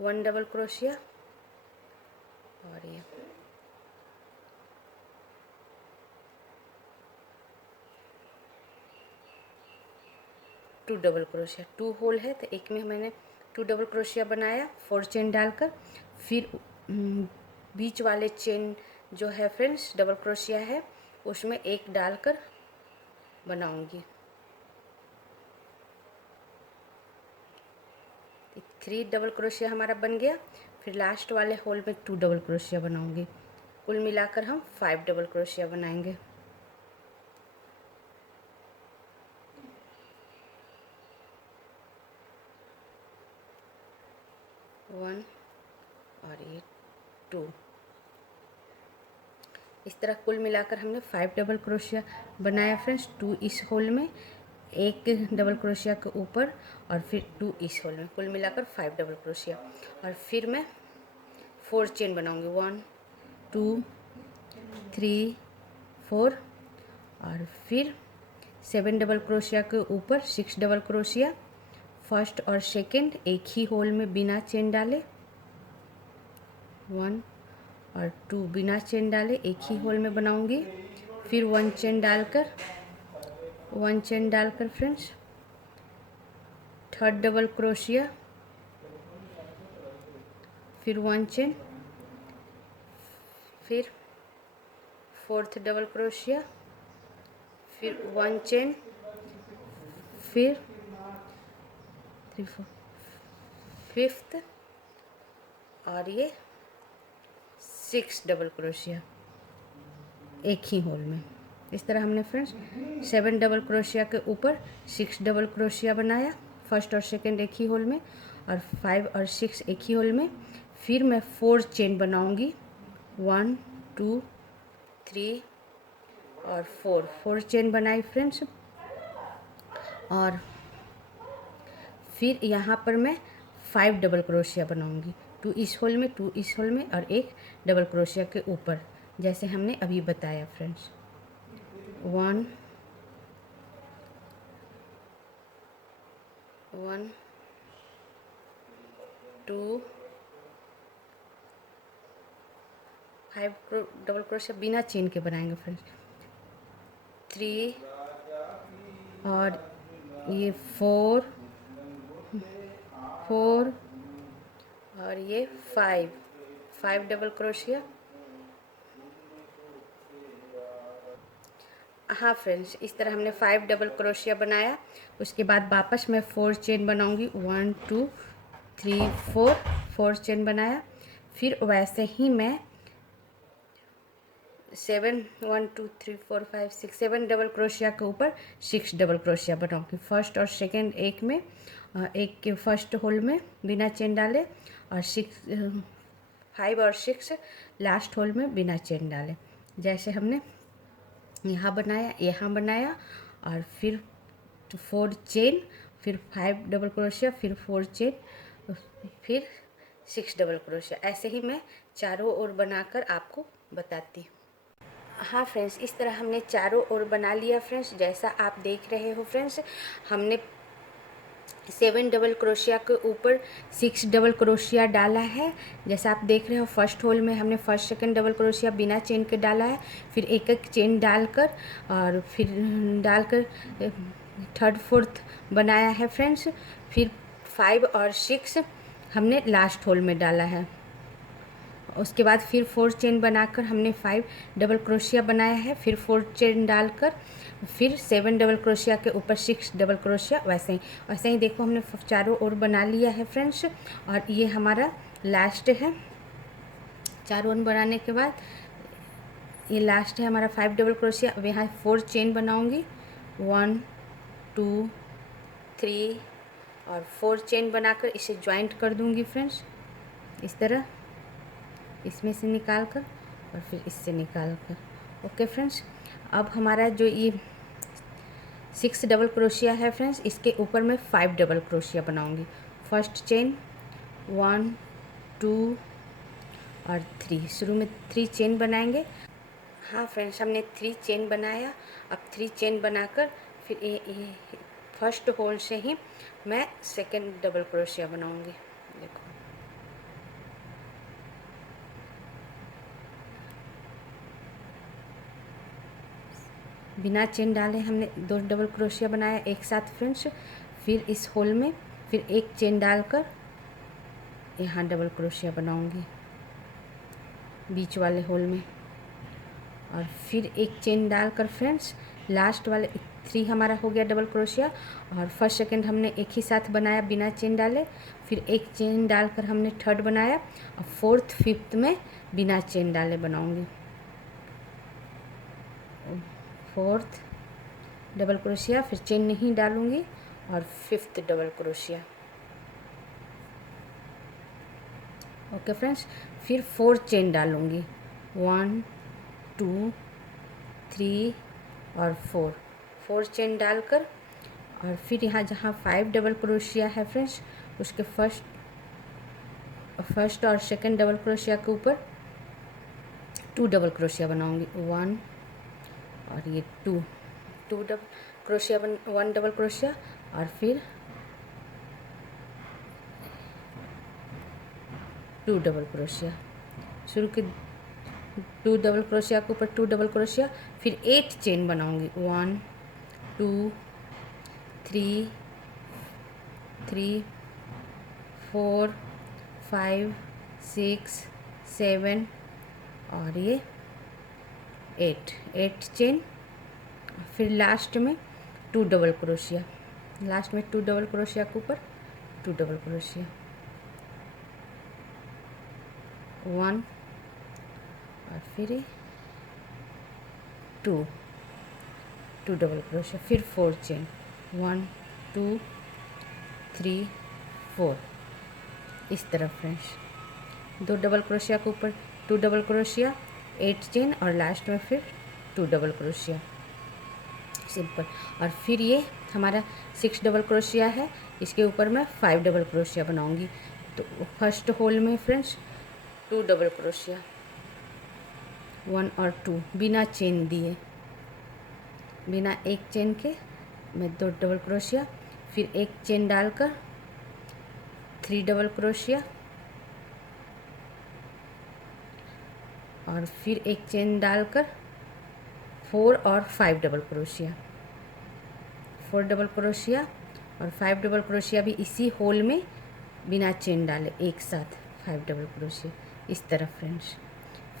1 डबल क्रोशिया, और ये 2 डबल क्रोशिया। 2 होल है तो एक में मैंने 2 डबल क्रोशिया बनाया 4 चेन डालकर। फिर बीच वाले चेन जो है फ्रेंड्स डबल क्रोशिया है, उसमें एक डालकर बनाऊंगी। 3 डबल क्रोशिया हमारा बन गया। फिर लास्ट वाले होल में 2 डबल क्रोशिया बनाऊंगी। कुल मिलाकर हम 5 डबल क्रोशिया बनाएंगे। वन और ये 2, इस तरह कुल मिलाकर हमने 5 डबल क्रोशिया बनाया फ्रेंड्स। 2 इस होल में, एक डबल क्रोशिया के ऊपर, और फिर 2 इस होल में, कुल मिलाकर 5 डबल क्रोशिया। और फिर मैं 4 चेन बनाऊंगी, 1 2 3 4, और फिर 7 डबल क्रोशिया के ऊपर 6 डबल क्रोशिया, फर्स्ट और सेकंड एक ही होल में बिना चेन डाले, 1 और 2 बिना चेन डाले एक ही होल में बनाऊंगी। फिर 1 चेन डालकर फ्रेंड्स थर्ड डबल क्रोशिया, फिर 1 चेन, फिर फोर्थ डबल क्रोशिया, फिर 1 चेन, फिर 3 4 फिफ्थ, और ये 6 डबल क्रोशिया एक ही होल में। इस तरह हमने फ्रेंड्स 7 डबल क्रोशिया के ऊपर 6 डबल क्रोशिया बनाया, फर्स्ट और सेकंड एक ही होल में, और 5 और 6 एक ही होल में। फिर मैं 4 चेन बनाऊंगी, 1 2 3 और 4 चेन बनाई फ्रेंड्स। और फिर यहाँ पर मैं 5 डबल क्रोशिया बनाऊंगी, 2 इस होल में, 2 इस होल में और एक डबल क्रोशिया के ऊपर, जैसे हमने अभी बताया फ्रेंड्स। 1 2 5 डबल क्रोशिया बिना चेन के बनाएंगे फ्रेंड्स, 3 और ये 4 और ये 5 डबल क्रोशिया। हाँ फ्रेंड्स, इस तरह हमने 5 डबल क्रोशिया बनाया। उसके बाद वापस मैं 4 चेन बनाऊंगी, 1 2 3 4 चेन बनाया। फिर वैसे ही मैं 7 डबल क्रोशिया के ऊपर 6 डबल क्रोशिया बनाऊंगी, फर्स्ट और सेकंड एक में, एक के फर्स्ट होल में बिना चेन डाले, और 5 और 6 लास्ट होल में बिना चेन डाले, जैसे हमने यहाँ बनाया। और फिर 4 चेन, फिर 5 डबल क्रोशिया, फिर 4 चेन, फिर 6 डबल क्रोशिया। ऐसे ही मैं चारों ओर बनाकर आपको बताती हूँ। हाँ फ्रेंड्स, इस तरह हमने चारों ओर बना लिया फ्रेंड्स, जैसा आप देख रहे हो फ्रेंड्स। हमने 7 डबल क्रोशिया के ऊपर 6 डबल क्रोशिया डाला है, जैसा आप देख रहे हो। फर्स्ट होल में हमने फर्स्ट सेकंड डबल क्रोशिया बिना चेन के डाला है, फिर एक एक चेन डालकर, और फिर डालकर थर्ड फोर्थ बनाया है फ्रेंड्स। फिर 5 और 6 हमने लास्ट होल में डाला है। उसके बाद फिर 4 चेन बनाकर हमने 5 डबल क्रोशिया बनाया है, फिर 4 चेन डालकर, फिर 7 डबल क्रोशिया के ऊपर 6 डबल क्रोशिया। वैसे ही देखो हमने चारों ओर बना लिया है फ्रेंड्स। और ये हमारा लास्ट है। चारों ओर बनाने के बाद ये लास्ट है हमारा 5 डबल क्रोशिया। अब यहाँ 4 चेन बनाऊंगी, 1 2 3 और 4 चेन बनाकर इसे ज्वाइंट कर दूंगी फ्रेंड्स, इस तरह, इसमें से निकाल कर और फिर इससे निकाल कर। ओके फ्रेंड्स, अब हमारा जो ये 6 डबल क्रोशिया है फ्रेंड्स, इसके ऊपर मैं 5 डबल क्रोशिया बनाऊंगी। फर्स्ट चेन 1 2 और 3, शुरू में 3 चेन बनाएंगे। हाँ फ्रेंड्स, हमने 3 चेन बनाया। अब 3 चेन बनाकर फिर ये फर्स्ट होल से ही मैं सेकेंड डबल क्रोशिया बनाऊंगी। देखो, बिना चेन डाले हमने 2 डबल क्रोशिया बनाया एक साथ फ्रेंड्स। फिर इस होल में फिर एक चेन डालकर यहाँ डबल क्रोशिया बनाऊंगी बीच वाले होल में, और फिर एक चेन डालकर फ्रेंड्स लास्ट वाले 3 हमारा हो गया डबल क्रोशिया। और फर्स्ट सेकंड हमने एक ही साथ बनाया बिना चेन डाले, फिर एक चेन डालकर हमने थर्ड बनाया, और फोर्थ फिफ्थ में बिना चेन डाले बनाऊंगी। फोर्थ डबल क्रोशिया, फिर चेन नहीं डालूंगी, और fifth double crochet. Okay friends, फिर 4 चेन डालूंगी, 1 2 3 और 4 चेन डालकर, और फिर यहाँ जहाँ 5 डबल क्रोशिया है फ्रेंड्स, उसके फर्स्ट और सेकंड डबल क्रोशिया के ऊपर 2 डबल क्रोशिया बनाऊंगी, 1 और ये 2 डबल क्रोशिया 1 डबल क्रोशिया, और फिर 2 डबल क्रोशिया, शुरू के 2 डबल क्रोशिया के ऊपर 2 डबल क्रोशिया, फिर 8 चेन बनाऊंगी, 1 2 3 4 5 6 7 और ये 8 चेन। फिर लास्ट में 2 डबल क्रोशिया, लास्ट में 2 डबल क्रोशिया के ऊपर 2 डबल क्रोशिया, 1 और फिर ये 2 डबल क्रोशिया, फिर 4 चेन, 1 2 3 4 इस तरह फ्रेंड्स। 2 डबल क्रोशिया के ऊपर 2 डबल क्रोशिया, 8 चेन और लास्ट में फिर 2 डबल क्रोशिया, सिंपल। और फिर ये हमारा 6 डबल क्रोशिया है, इसके ऊपर मैं 5 डबल क्रोशिया बनाऊंगी। तो फर्स्ट होल में फ्रेंड्स 2 डबल क्रोशिया, 1 और 2 बिना चेन दिए, बिना एक चेन के मैं 2 डबल क्रोशिया, फिर एक चेन डालकर 3 डबल क्रोशिया और फिर एक चेन डालकर 4 और 5 डबल क्रोशिया, 4 डबल क्रोशिया और 5 डबल क्रोशिया भी इसी होल में बिना चेन डाले एक साथ 5 डबल क्रोशिया इस तरह फ्रेंड्स।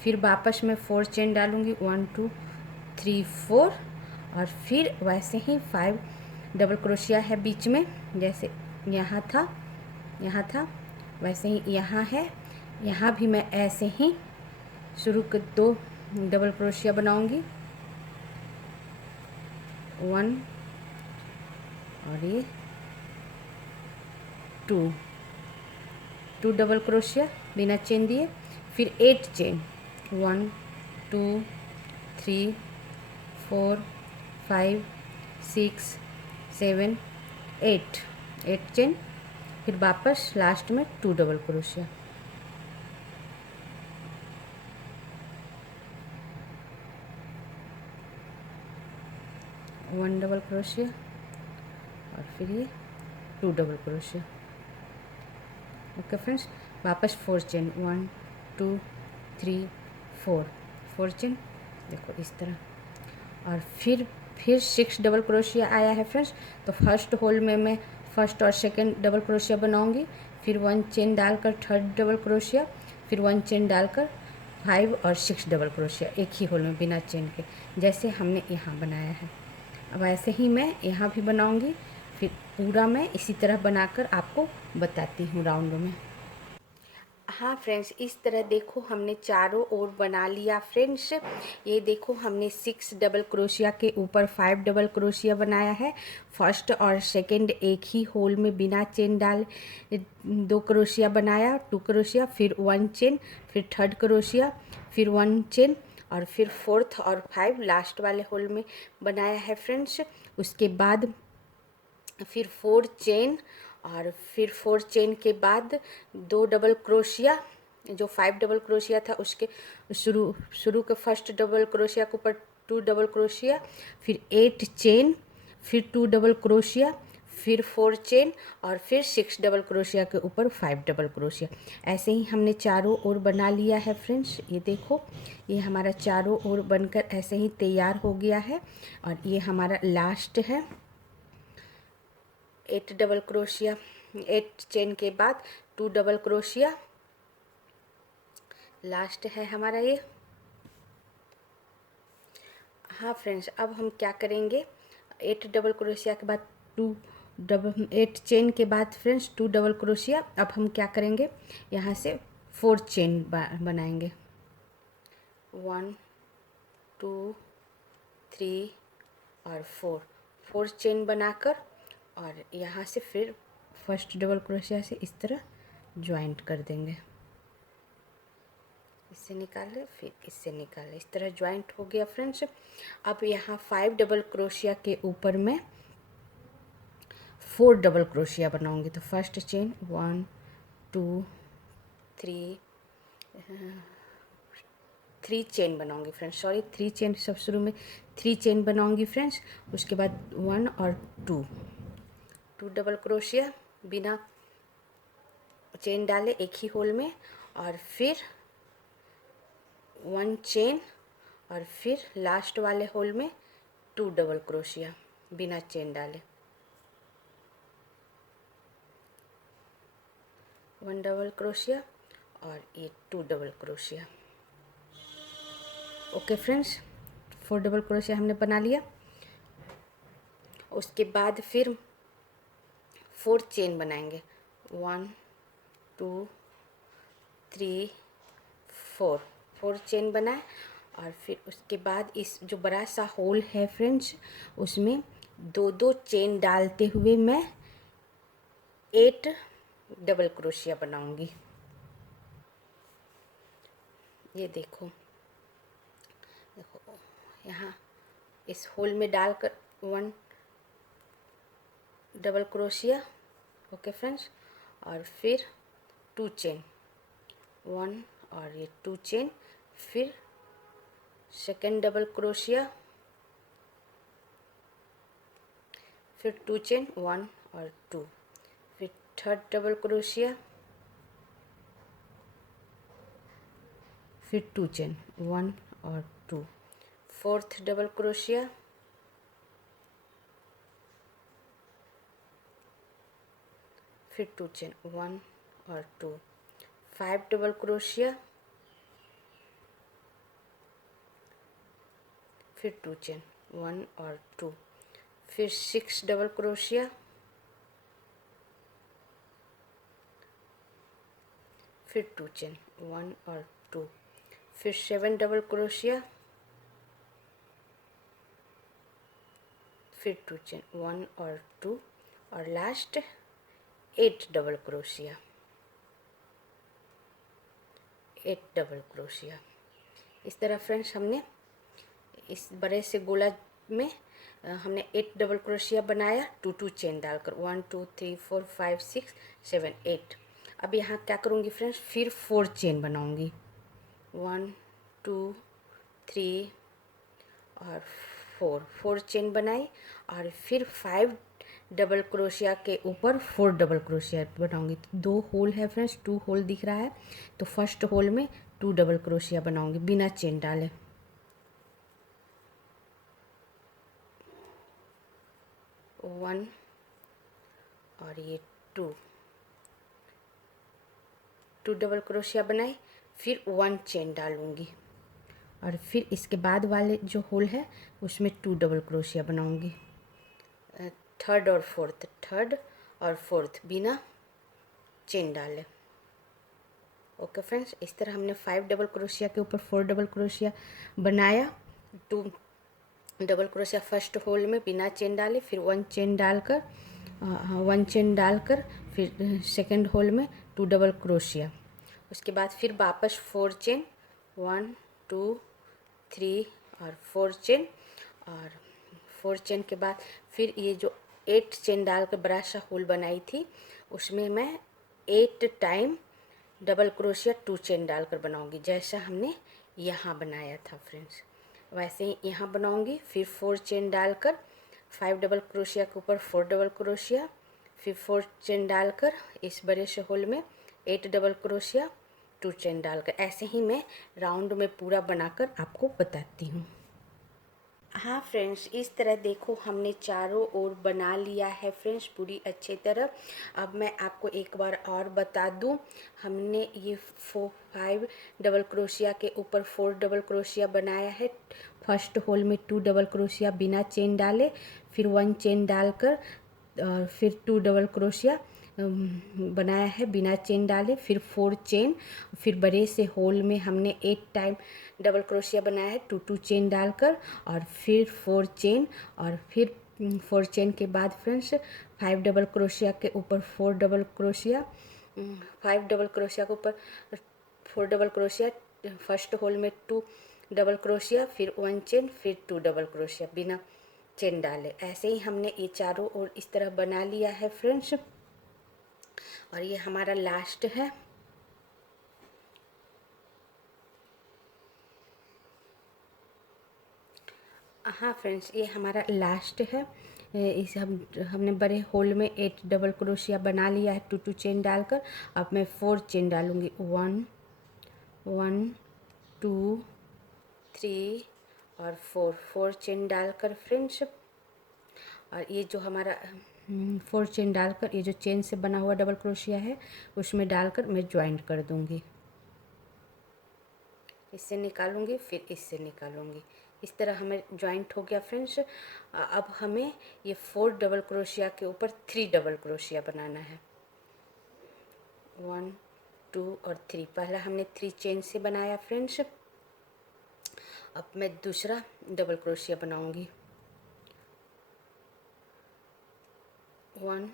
फिर वापस मैं 4 चेन डालूँगी, 1 2 3 4 और फिर वैसे ही 5 डबल क्रोशिया है बीच में, जैसे यहाँ था वैसे ही यहाँ है, यहाँ भी मैं ऐसे ही शुरू के 2 डबल क्रोशिया बनाऊँगी, 1 और ये 2 डबल क्रोशिया बिना चेन दिए, फिर 8 चेन, 1 2 3 4 5 6 7 8 चेन, फिर वापस लास्ट में 2 डबल क्रोशिया, 1 डबल क्रोशिया और फिर ये 2 डबल क्रोशिया। ओके फ्रेंड्स, वापस 4 चेन, 1 2 3 4 चेन, देखो इस तरह। और फिर 6 डबल क्रोशिया आया है फ्रेंड्स। तो फर्स्ट होल में मैं फर्स्ट और सेकंड डबल क्रोशिया बनाऊंगी, फिर 1 चेन डालकर थर्ड डबल क्रोशिया, फिर 1 चेन डालकर 5 और 6 डबल क्रोशिया एक ही होल में बिना चेन के, जैसे हमने यहाँ बनाया है। अब ऐसे ही मैं यहाँ भी बनाऊंगी, फिर पूरा मैं इसी तरह बनाकर आपको बताती हूँ राउंड में। हाँ फ्रेंड्स, इस तरह देखो हमने चारों ओर बना लिया फ्रेंड्स। ये देखो हमने 6 डबल क्रोशिया के ऊपर 5 डबल क्रोशिया बनाया है। फर्स्ट और सेकंड एक ही होल में बिना चेन डाल 2 क्रोशिया बनाया, 2 क्रोशिया, फिर 1 चेन, फिर थर्ड क्रोशिया, फिर 1 चेन और फिर फोर्थ और 5 लास्ट वाले होल में बनाया है फ्रेंड्स। उसके बाद फिर 4 चेन और फिर 4 चेन के बाद 2 डबल क्रोशिया, जो 5 डबल क्रोशिया था उसके शुरू के फर्स्ट डबल क्रोशिया के ऊपर 2 डबल क्रोशिया, फिर 8 चेन, फिर 2 डबल क्रोशिया, फिर 4 चेन और फिर 6 डबल क्रोशिया के ऊपर 5 डबल क्रोशिया। ऐसे ही हमने चारों ओर बना लिया है फ्रेंड्स। ये देखो, ये हमारा चारों ओर बनकर ऐसे ही तैयार हो गया है। और ये हमारा लास्ट है, 8 डबल क्रोशिया, 8 चेन के बाद 2 डबल क्रोशिया, लास्ट है हमारा ये। हाँ फ्रेंड्स, अब हम क्या करेंगे, 8 डबल क्रोशिया के बाद 8 चेन के बाद फ्रेंड्स 2 डबल क्रोशिया। अब हम क्या करेंगे, यहाँ से 4 चेन बनाएंगे, 1 2 3 और 4 चेन बनाकर और यहाँ से फिर फर्स्ट डबल क्रोशिया से इस तरह ज्वाइंट कर देंगे। इससे निकाले फिर इससे निकाले, इस तरह ज्वाइंट हो गया फ्रेंड्स। अब यहाँ 5 डबल क्रोशिया के ऊपर मैं 4 डबल क्रोशिया बनाऊंगी। तो फर्स्ट चेन 1 2 3 चेन बनाऊंगी फ्रेंड्स, सॉरी 3 चेन, सब शुरू में 3 चेन बनाऊंगी फ्रेंड्स। उसके बाद 1 और 2 डबल क्रोशिया बिना चेन डाले एक ही होल में, और फिर 1 चेन और फिर लास्ट वाले होल में 2 डबल क्रोशिया बिना चेन डाले, 1 डबल क्रोशिया और ये 2 double crochet. Okay friends, 4 double crochet हमने बना लिया। उसके बाद फिर 4 चेन बनाएंगे, 1 2 3 4 4 चेन बनाए और फिर उसके बाद इस जो बड़ा सा होल है फ्रेंड्स, उसमें 2-2 चेन डालते हुए मैं 8 डबल क्रोशिया बनाऊंगी। ये देखो, देखो यहाँ इस होल में डालकर 1 डबल क्रोशिया, ओके फ्रेंड्स, और फिर 2 चेन, 1 और ये 2 चेन, फिर सेकेंड डबल क्रोशिया, फिर 2 चेन, 1 और 2, फिर थर्ड डबल क्रोशिया, फिर 2 चेन, 1 और 2, फोर्थ डबल क्रोशिया, फिर 2 चेन, 1 और 2, 5 डबल क्रोशिया, फिर 2 चेन, 1 और 2, फिर 6 डबल क्रोशिया, फिर 2 चेन, 1 और 2, फिर 7 डबल क्रोशिया, फिर 2 चेन, 1 और 2, और last 8 double crochet, 8 double crochet. इस तरह फ्रेंड्स हमने इस बड़े से गोला में हमने 8 डबल क्रोशिया बनाया 2-2 चेन डालकर, 1 2 3 4 5 6 7 8। अब यहाँ क्या करूँगी फ्रेंड्स, फिर 4 चेन बनाऊँगी, 1 2 3 और 4 चेन बनाई, और फिर 5 डबल क्रोशिया के ऊपर 4 डबल क्रोशिया बनाऊंगी। तो 2 होल है फ्रेंड्स, 2 होल दिख रहा है, तो फर्स्ट होल में 2 डबल क्रोशिया बनाऊंगी बिना चेन डाले। 1 और ये 2 डबल क्रोशिया बनाई, फिर 1 चेन डालूंगी, और फिर इसके बाद वाले जो होल है उसमें 2 डबल क्रोशिया बनाऊंगी, थर्ड और फोर्थ बिना चेन डाले। ओके फ्रेंड्स, इस तरह हमने 5 डबल क्रोशिया के ऊपर 4 डबल क्रोशिया बनाया, 2 डबल क्रोशिया फर्स्ट होल में बिना चेन डाले, फिर 1 चेन डालकर 1 चेन डालकर फिर सेकंड होल में 2 डबल क्रोशिया, उसके बाद फिर वापस 4 चेन, 1 2 3 और 4 चेन, और 4 चेन के बाद फिर ये जो 8 चेन डालकर बड़ा सा होल बनाई थी उसमें मैं 8 टाइम डबल क्रोशिया 2 चेन डालकर बनाऊंगी, जैसा हमने यहाँ बनाया था फ्रेंड्स, वैसे ही यहाँ बनाऊंगी। फिर 4 चेन डालकर 5 डबल क्रोशिया के ऊपर 4 डबल क्रोशिया, फिर 4 चेन डालकर इस बड़े से होल में 8 डबल क्रोशिया 2 चेन डालकर, ऐसे ही मैं राउंड में पूरा बनाकर आपको बताती हूँ। हाँ फ्रेंड्स, इस तरह देखो हमने चारों ओर बना लिया है फ्रेंड्स पूरी अच्छी तरह। अब मैं आपको एक बार और बता दूँ, हमने ये 5 डबल क्रोशिया के ऊपर 4 डबल क्रोशिया बनाया है, फर्स्ट होल में 2 डबल क्रोशिया बिना चेन डाले, फिर 1 चेन डालकर और फिर 2 डबल क्रोशिया बनाया है बिना चेन डाले, फिर 4 चेन, फिर बड़े से होल में हमने 8 टाइम डबल क्रोशिया बनाया है 2-2 चेन डालकर, और फिर 4 चेन, और फिर 4 चेन के बाद फ्रेंड्स 5 डबल क्रोशिया के ऊपर 4 डबल क्रोशिया, 5 डबल क्रोशिया के ऊपर 4 डबल क्रोशिया, फर्स्ट होल में 2 डबल क्रोशिया, फिर 1 चेन, फिर 2 डबल क्रोशिया बिना चेन डाले। ऐसे ही हमने ये चारों ओर इस तरह बना लिया है फ्रेंड्स, और ये हमारा लास्ट है। हाँ फ्रेंड्स, ये हमारा लास्ट है। इस हमने बड़े होल में 8 डबल क्रोशिया बना लिया है 2-2 चेन डालकर। अब मैं 4 चेन डालूँगी, 1 1 2 3 और 4 चेन डालकर फ्रेंड्स, और ये जो हमारा 4 चेन डालकर ये जो चेन से बना हुआ डबल क्रोशिया है उसमें डालकर मैं ज्वाइंट कर दूँगी, इससे निकालूंगी फिर इससे निकालूंगी। इस तरह हमें ज्वाइंट हो गया फ्रेंड्स। अब हमें ये 4 डबल क्रोशिया के ऊपर 3 डबल क्रोशिया बनाना है, 1 2 और 3। पहला हमने 3 चेन से बनाया फ्रेंड्स, अब मैं दूसरा डबल क्रोशिया बनाऊंगी। 1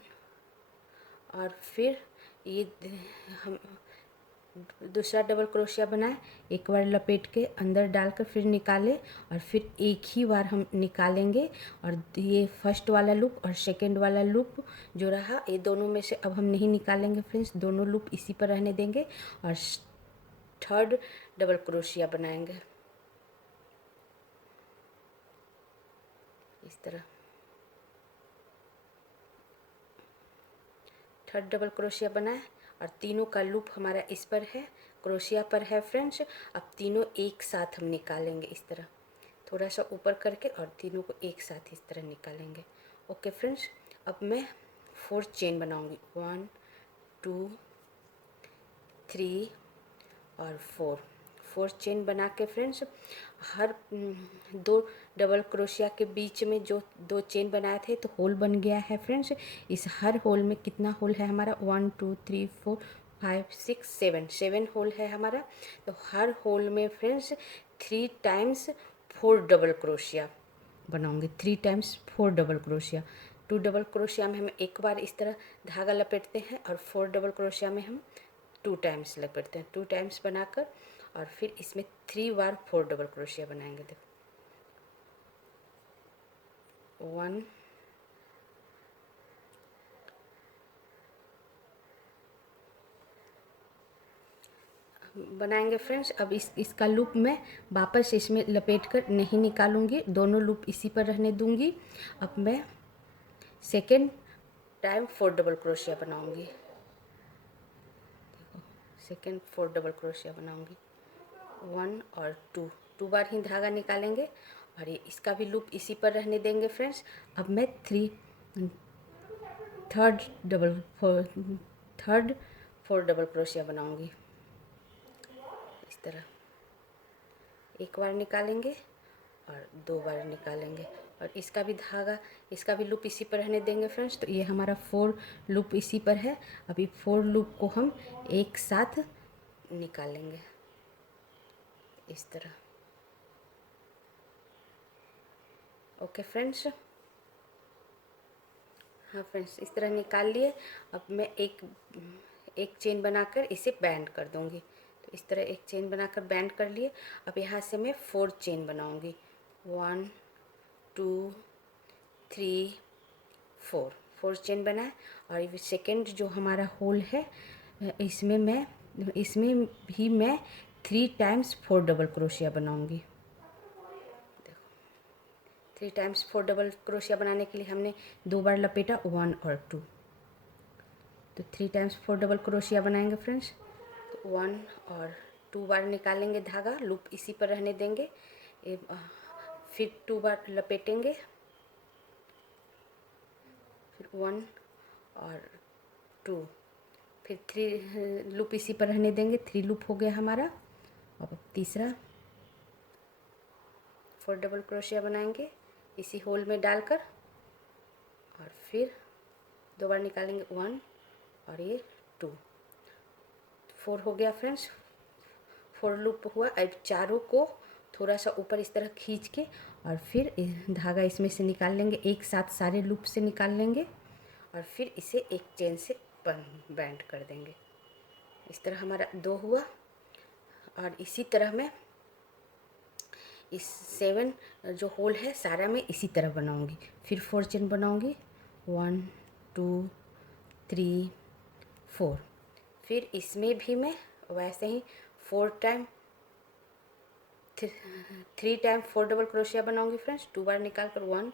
और फिर ये हम दूसरा डबल क्रोशिया बनाए, एक बार लपेट के अंदर डालकर फिर निकाले और फिर एक ही बार हम निकालेंगे। और ये फर्स्ट वाला लूप और सेकंड वाला लूप जो रहा, ये दोनों में से अब हम नहीं निकालेंगे फ्रेंड्स, दोनों लूप इसी पर रहने देंगे और थर्ड डबल क्रोशिया बनाएंगे इस तरह। थर्ड डबल क्रोशिया बनाए और तीनों का लूप हमारा इस पर है, क्रोशिया पर है फ्रेंड्स। अब तीनों एक साथ हम निकालेंगे इस तरह, थोड़ा सा ऊपर करके और तीनों को एक साथ इस तरह निकालेंगे। ओके फ्रेंड्स, अब मैं 4 चेन बनाऊंगी, 1 2 3 और 4 चेन बना के फ्रेंड्स, हर दो डबल क्रोशिया के बीच में जो 2 चेन बनाए थे तो होल बन गया है फ्रेंड्स। इस हर होल में कितना होल है हमारा, 1 2 3 4 5 6 7 होल है हमारा। तो हर होल में फ्रेंड्स 3 टाइम्स 4 डबल क्रोशिया बनाऊंगी, 3 times 4 double crochet. 2 double crochet में हम एक बार इस तरह धागा लपेटते हैं और 4 डबल क्रोशिया में हम 2 टाइम्स लपेटते हैं। 2 टाइम्स बनाकर और फिर इसमें 3 बार 4 डबल क्रोशिया बनाएंगे। देखो 1 बनाएंगे फ्रेंड्स। अब इसका लूप मैं वापस इसमें लपेट कर नहीं निकालूंगी, दोनों लूप इसी पर रहने दूंगी। अब मैं सेकेंड टाइम 4 डबल क्रोशिया बनाऊंगी। देखो सेकेंड 4 डबल क्रोशिया बनाऊंगी, 1 और 2 बार ही धागा निकालेंगे और ये इसका भी लूप इसी पर रहने देंगे फ्रेंड्स। अब मैं थर्ड 4 डबल क्रोशिया बनाऊंगी इस तरह, एक बार निकालेंगे और 2 बार निकालेंगे और इसका भी धागा, इसका भी लूप इसी पर रहने देंगे फ्रेंड्स। तो ये हमारा 4 लूप इसी पर है। अभी 4 लूप को हम एक साथ निकालेंगे इस तरह। ओके फ्रेंड्स, हाँ फ्रेंड्स, इस तरह निकाल लिए। अब मैं एक चेन बनाकर इसे बैंड कर दूंगी। तो इस तरह एक चेन बनाकर बैंड कर लिए। अब यहाँ से मैं 4 चेन बनाऊंगी, 1 2 3 4 चेन बनाए और ये सेकेंड जो हमारा होल है इसमें भी मैं 3 टाइम्स 4 डबल क्रोशिया बनाऊंगी। 3 टाइम्स 4 डबल क्रोशिया बनाने के लिए हमने 2 बार लपेटा, 1 और 2। तो 3 टाइम्स 4 डबल क्रोशिया बनाएंगे फ्रेंड्स। तो 1 और 2 बार निकालेंगे धागा, लूप इसी पर रहने देंगे। फिर 2 बार लपेटेंगे, फिर 1 और 2, फिर 3 लूप इसी पर रहने देंगे। 3 लूप हो गया हमारा। अब तीसरा 4 डबल क्रोशिया बनाएंगे इसी होल में डालकर और फिर 2 बार निकालेंगे, 1 और ये 2, 4 हो गया फ्रेंड्स। 4 लूप हुआ। अब चारों को थोड़ा सा ऊपर इस तरह खींच के और फिर धागा इसमें से निकाल लेंगे, एक साथ सारे लूप से निकाल लेंगे और फिर इसे एक चेन से बैंड कर देंगे। इस तरह हमारा 2 हुआ। और इसी तरह मैं इस 7 जो होल है सारा में इसी तरह बनाऊंगी। फिर 4 चेन बनाऊंगी, 1 2 3 4। फिर इसमें भी मैं वैसे ही 3 टाइम 4 डबल क्रोशिया बनाऊंगी फ्रेंड्स। 2 बार निकाल कर 1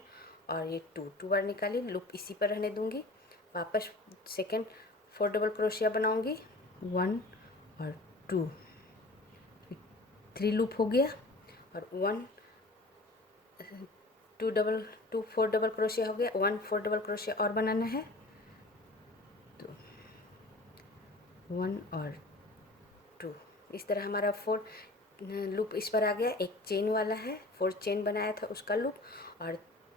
और ये 2 बार निकाली, लूप इसी पर रहने दूंगी। वापस सेकेंड 4 डबल क्रोशिया बनाऊंगी, 1 और 2, 3 लूप हो गया और 4 डबल क्रोशिया हो गया। 1 4 डबल क्रोशिया और बनाना है, तो 1 और 2। इस तरह हमारा 4 लूप इस पर आ गया। एक चेन वाला है, 4 चेन बनाया था उसका लूप और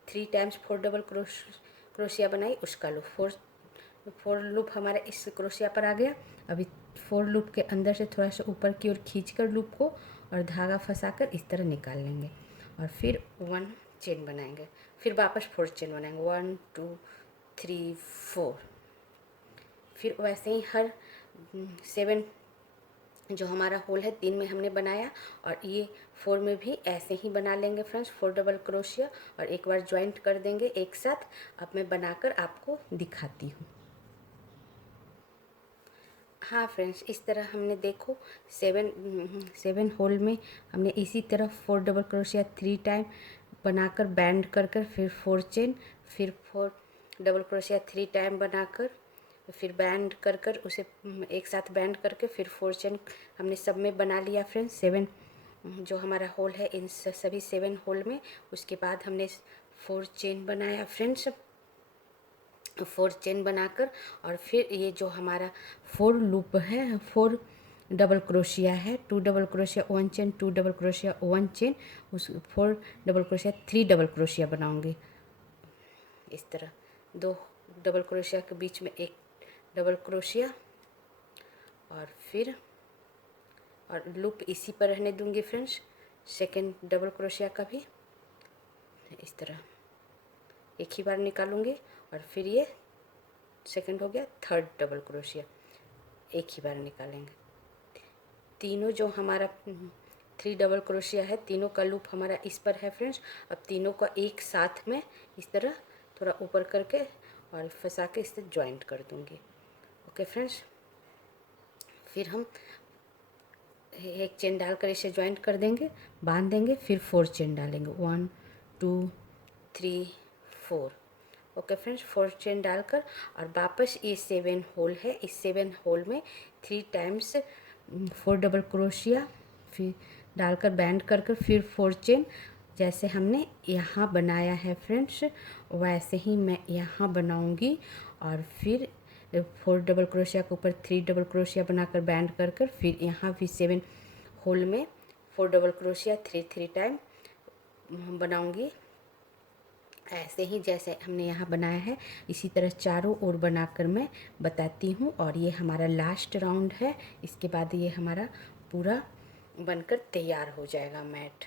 3 टाइम्स 4 डबल क्रोशिया बनाई उसका लूप। 4 लूप हमारा इस क्रोशिया पर आ गया। अभी 4 लूप के अंदर से थोड़ा सा ऊपर की ओर खींच कर लूप को और धागा फंसाकर इस तरह निकाल लेंगे और फिर 1 चेन बनाएंगे, फिर वापस 4 चेन बनाएंगे, 1 2 3 4। फिर वैसे ही हर 7 जो हमारा होल है 3 में हमने बनाया और ये 4 में भी ऐसे ही बना लेंगे फ्रेंड्स, 4 डबल क्रोशिया और एक बार ज्वाइंट कर देंगे एक साथ। अब मैं बनाकर आपको दिखाती हूँ। हाँ फ्रेंड्स, इस तरह हमने देखो 7 होल में हमने इसी तरह 4 डबल क्रोशिया 3 टाइम बनाकर बैंड कर कर फिर 4 चेन, फिर 4 डबल क्रोशिया 3 टाइम बनाकर फिर बैंड कर कर उसे एक साथ बैंड करके फिर 4 चेन हमने सब में बना लिया फ्रेंड्स। 7 जो हमारा होल है इन सभी 7 होल में, उसके बाद हमने 4 चेन बनाया फ्रेंड्स, 4 चेन बनाकर और फिर ये जो हमारा 4 लूप है 4 डबल क्रोशिया है, 2 double crochet 1 chain, 2 double crochet 1 chain, उस 4 डबल क्रोशिया 3 डबल क्रोशिया बनाऊंगी। इस तरह 2 डबल क्रोशिया के बीच में एक डबल क्रोशिया और फिर और लूप इसी पर रहने दूंगी फ्रेंड्स। सेकेंड डबल क्रोशिया का भी इस तरह एक ही बार निकालूंगी और फिर ये सेकंड हो गया, थर्ड डबल क्रोशिया एक ही बार निकालेंगे। तीनों जो हमारा 3 डबल क्रोशिया है तीनों का लूप हमारा इस पर है फ्रेंड्स। अब तीनों का एक साथ में इस तरह थोड़ा ऊपर करके और फंसा के इससे ज्वाइंट कर दूंगी। ओके फ्रेंड्स, फिर हम एक चेन डालकर इसे ज्वाइंट कर देंगे, बांध देंगे, फिर 4 चेन डालेंगे, 1 2 3 4। ओके फ्रेंड्स, 4 चेन डालकर और वापस ये 7 होल है, इस 7 होल में 3 टाइम्स 4 डबल क्रोशिया फिर डालकर बैंड कर कर फिर 4 चेन जैसे हमने यहाँ बनाया है फ्रेंड्स वैसे ही मैं यहाँ बनाऊँगी और फिर 4 डबल क्रोशिया के ऊपर 3 डबल क्रोशिया बनाकर बैंड कर कर फिर यहाँ भी 7 होल में 4 डबल क्रोशिया 3 टाइम बनाऊँगी। ऐसे ही जैसे हमने यहाँ बनाया है इसी तरह चारों ओर बनाकर मैं बताती हूँ। और ये हमारा लास्ट राउंड है, इसके बाद ये हमारा पूरा बनकर तैयार हो जाएगा मैट।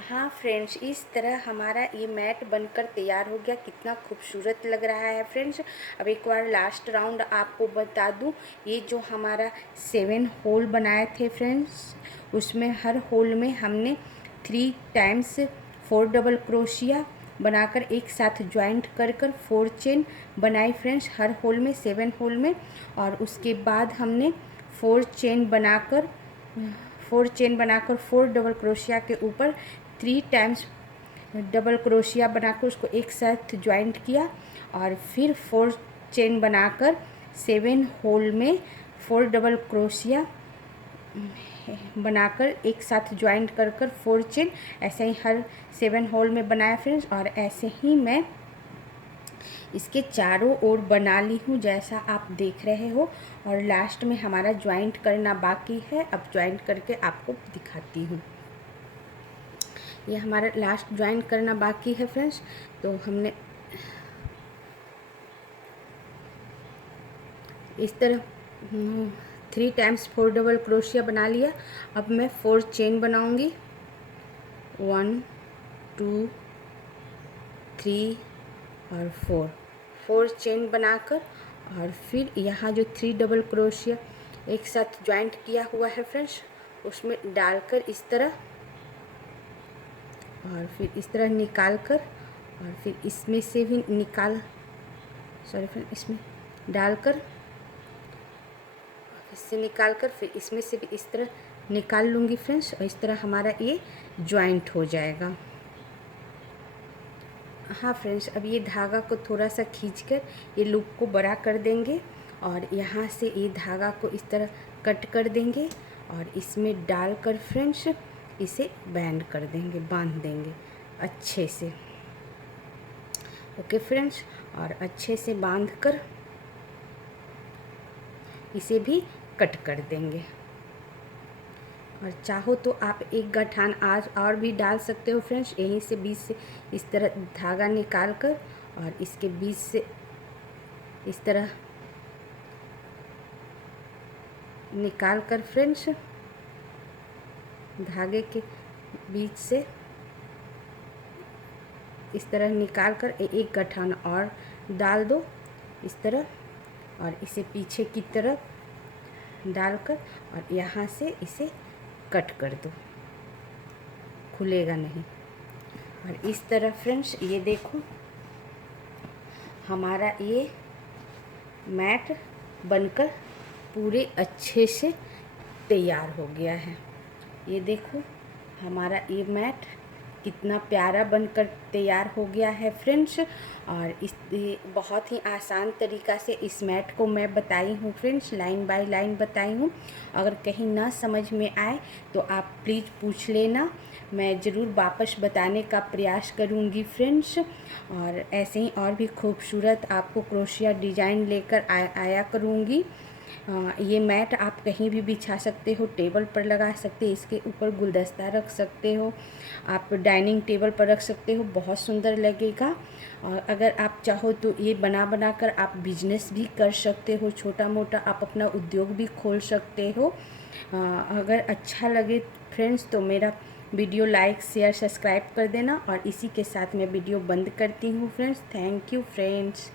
हाँ फ्रेंड्स, इस तरह हमारा ये मैट बनकर तैयार हो गया। कितना खूबसूरत लग रहा है फ्रेंड्स। अब एक बार लास्ट राउंड आपको बता दूँ, ये जो हमारा 7 होल बनाए थे फ्रेंड्स उसमें हर होल में हमने 3 टाइम्स 4 डबल क्रोशिया बनाकर एक साथ ज्वाइंट कर कर 4 चेन बनाई फ्रेंड्स हर होल में 7 होल में। और उसके बाद हमने 4 चेन बनाकर 4 डबल क्रोशिया के ऊपर 3 टाइम्स डबल क्रोशिया बनाकर उसको एक साथ ज्वाइंट किया और फिर 4 चेन बनाकर 7 होल में 4 डबल क्रोशिया बनाकर एक साथ ज्वाइंट कर कर 4 चेन ऐसे ही हर 7 होल में बनाया फ्रेंड्स। और ऐसे ही मैं इसके चारों ओर बना ली हूँ जैसा आप देख रहे हो। और लास्ट में हमारा ज्वाइंट करना बाकी है, अब ज्वाइंट करके आपको दिखाती हूँ। ये हमारा लास्ट ज्वाइंट करना बाकी है फ्रेंड्स। तो हमने इस तरह 3 टाइम्स 4 डबल क्रोशिया बना लिया। अब मैं 4 चेन बनाऊंगी, 1 2 3 और 4 चेन बनाकर और फिर यहाँ जो 3 डबल क्रोशिया एक साथ ज्वाइंट किया हुआ है फ्रेंड्स उसमें डालकर इस तरह और फिर इस तरह निकाल कर और फिर इसमें से भी इसमें डालकर इससे निकाल कर फिर इसमें से भी इस तरह निकाल लूँगी फ्रेंड्स। और इस तरह हमारा ये ज्वाइंट हो जाएगा। हाँ फ्रेंड्स, अब ये धागा को थोड़ा सा खींचकर ये लूप को बड़ा कर देंगे और यहाँ से ये धागा को इस तरह कट कर देंगे और इसमें डालकर फ्रेंड्स इसे बैंड कर देंगे, बांध देंगे अच्छे से। ओके फ्रेंड्स, और अच्छे से बांध कर इसे भी कट कर देंगे। और चाहो तो आप एक गठान आज और भी डाल सकते हो फ्रेंड्स, यहीं से बीच से इस तरह धागा निकाल कर और इसके बीच से इस तरह निकाल कर फ्रेंड्स धागे के बीच से इस तरह निकाल कर एक गठान और डाल दो इस तरह, और इसे पीछे की तरफ डालकर और यहाँ से इसे कट कर दो, खुलेगा नहीं। और इस तरह फ्रेंड्स ये देखो हमारा ये मैट बनकर पूरे अच्छे से तैयार हो गया है। ये देखो हमारा ये मैट कितना प्यारा बनकर तैयार हो गया है फ्रेंड्स। और इस बहुत ही आसान तरीक़ा से इस मैट को मैं बताई हूँ फ्रेंड्स, लाइन बाय लाइन बताई हूँ। अगर कहीं ना समझ में आए तो आप प्लीज़ पूछ लेना, मैं ज़रूर वापस बताने का प्रयास करूँगी फ्रेंड्स। और ऐसे ही और भी खूबसूरत आपको क्रोशिया डिज़ाइन लेकर आया करूँगी। ये मैट आप कहीं भी बिछा सकते हो, टेबल पर लगा सकते, इसके ऊपर गुलदस्ता रख सकते हो, आप डाइनिंग टेबल पर रख सकते हो, बहुत सुंदर लगेगा। और अगर आप चाहो तो ये बना कर आप बिजनेस भी कर सकते हो, छोटा मोटा आप अपना उद्योग भी खोल सकते हो। अगर अच्छा लगे फ्रेंड्स तो मेरा वीडियो लाइक शेयर सब्सक्राइब कर देना। और इसी के साथ मैं वीडियो बंद करती हूँ फ्रेंड्स। Thank you friends.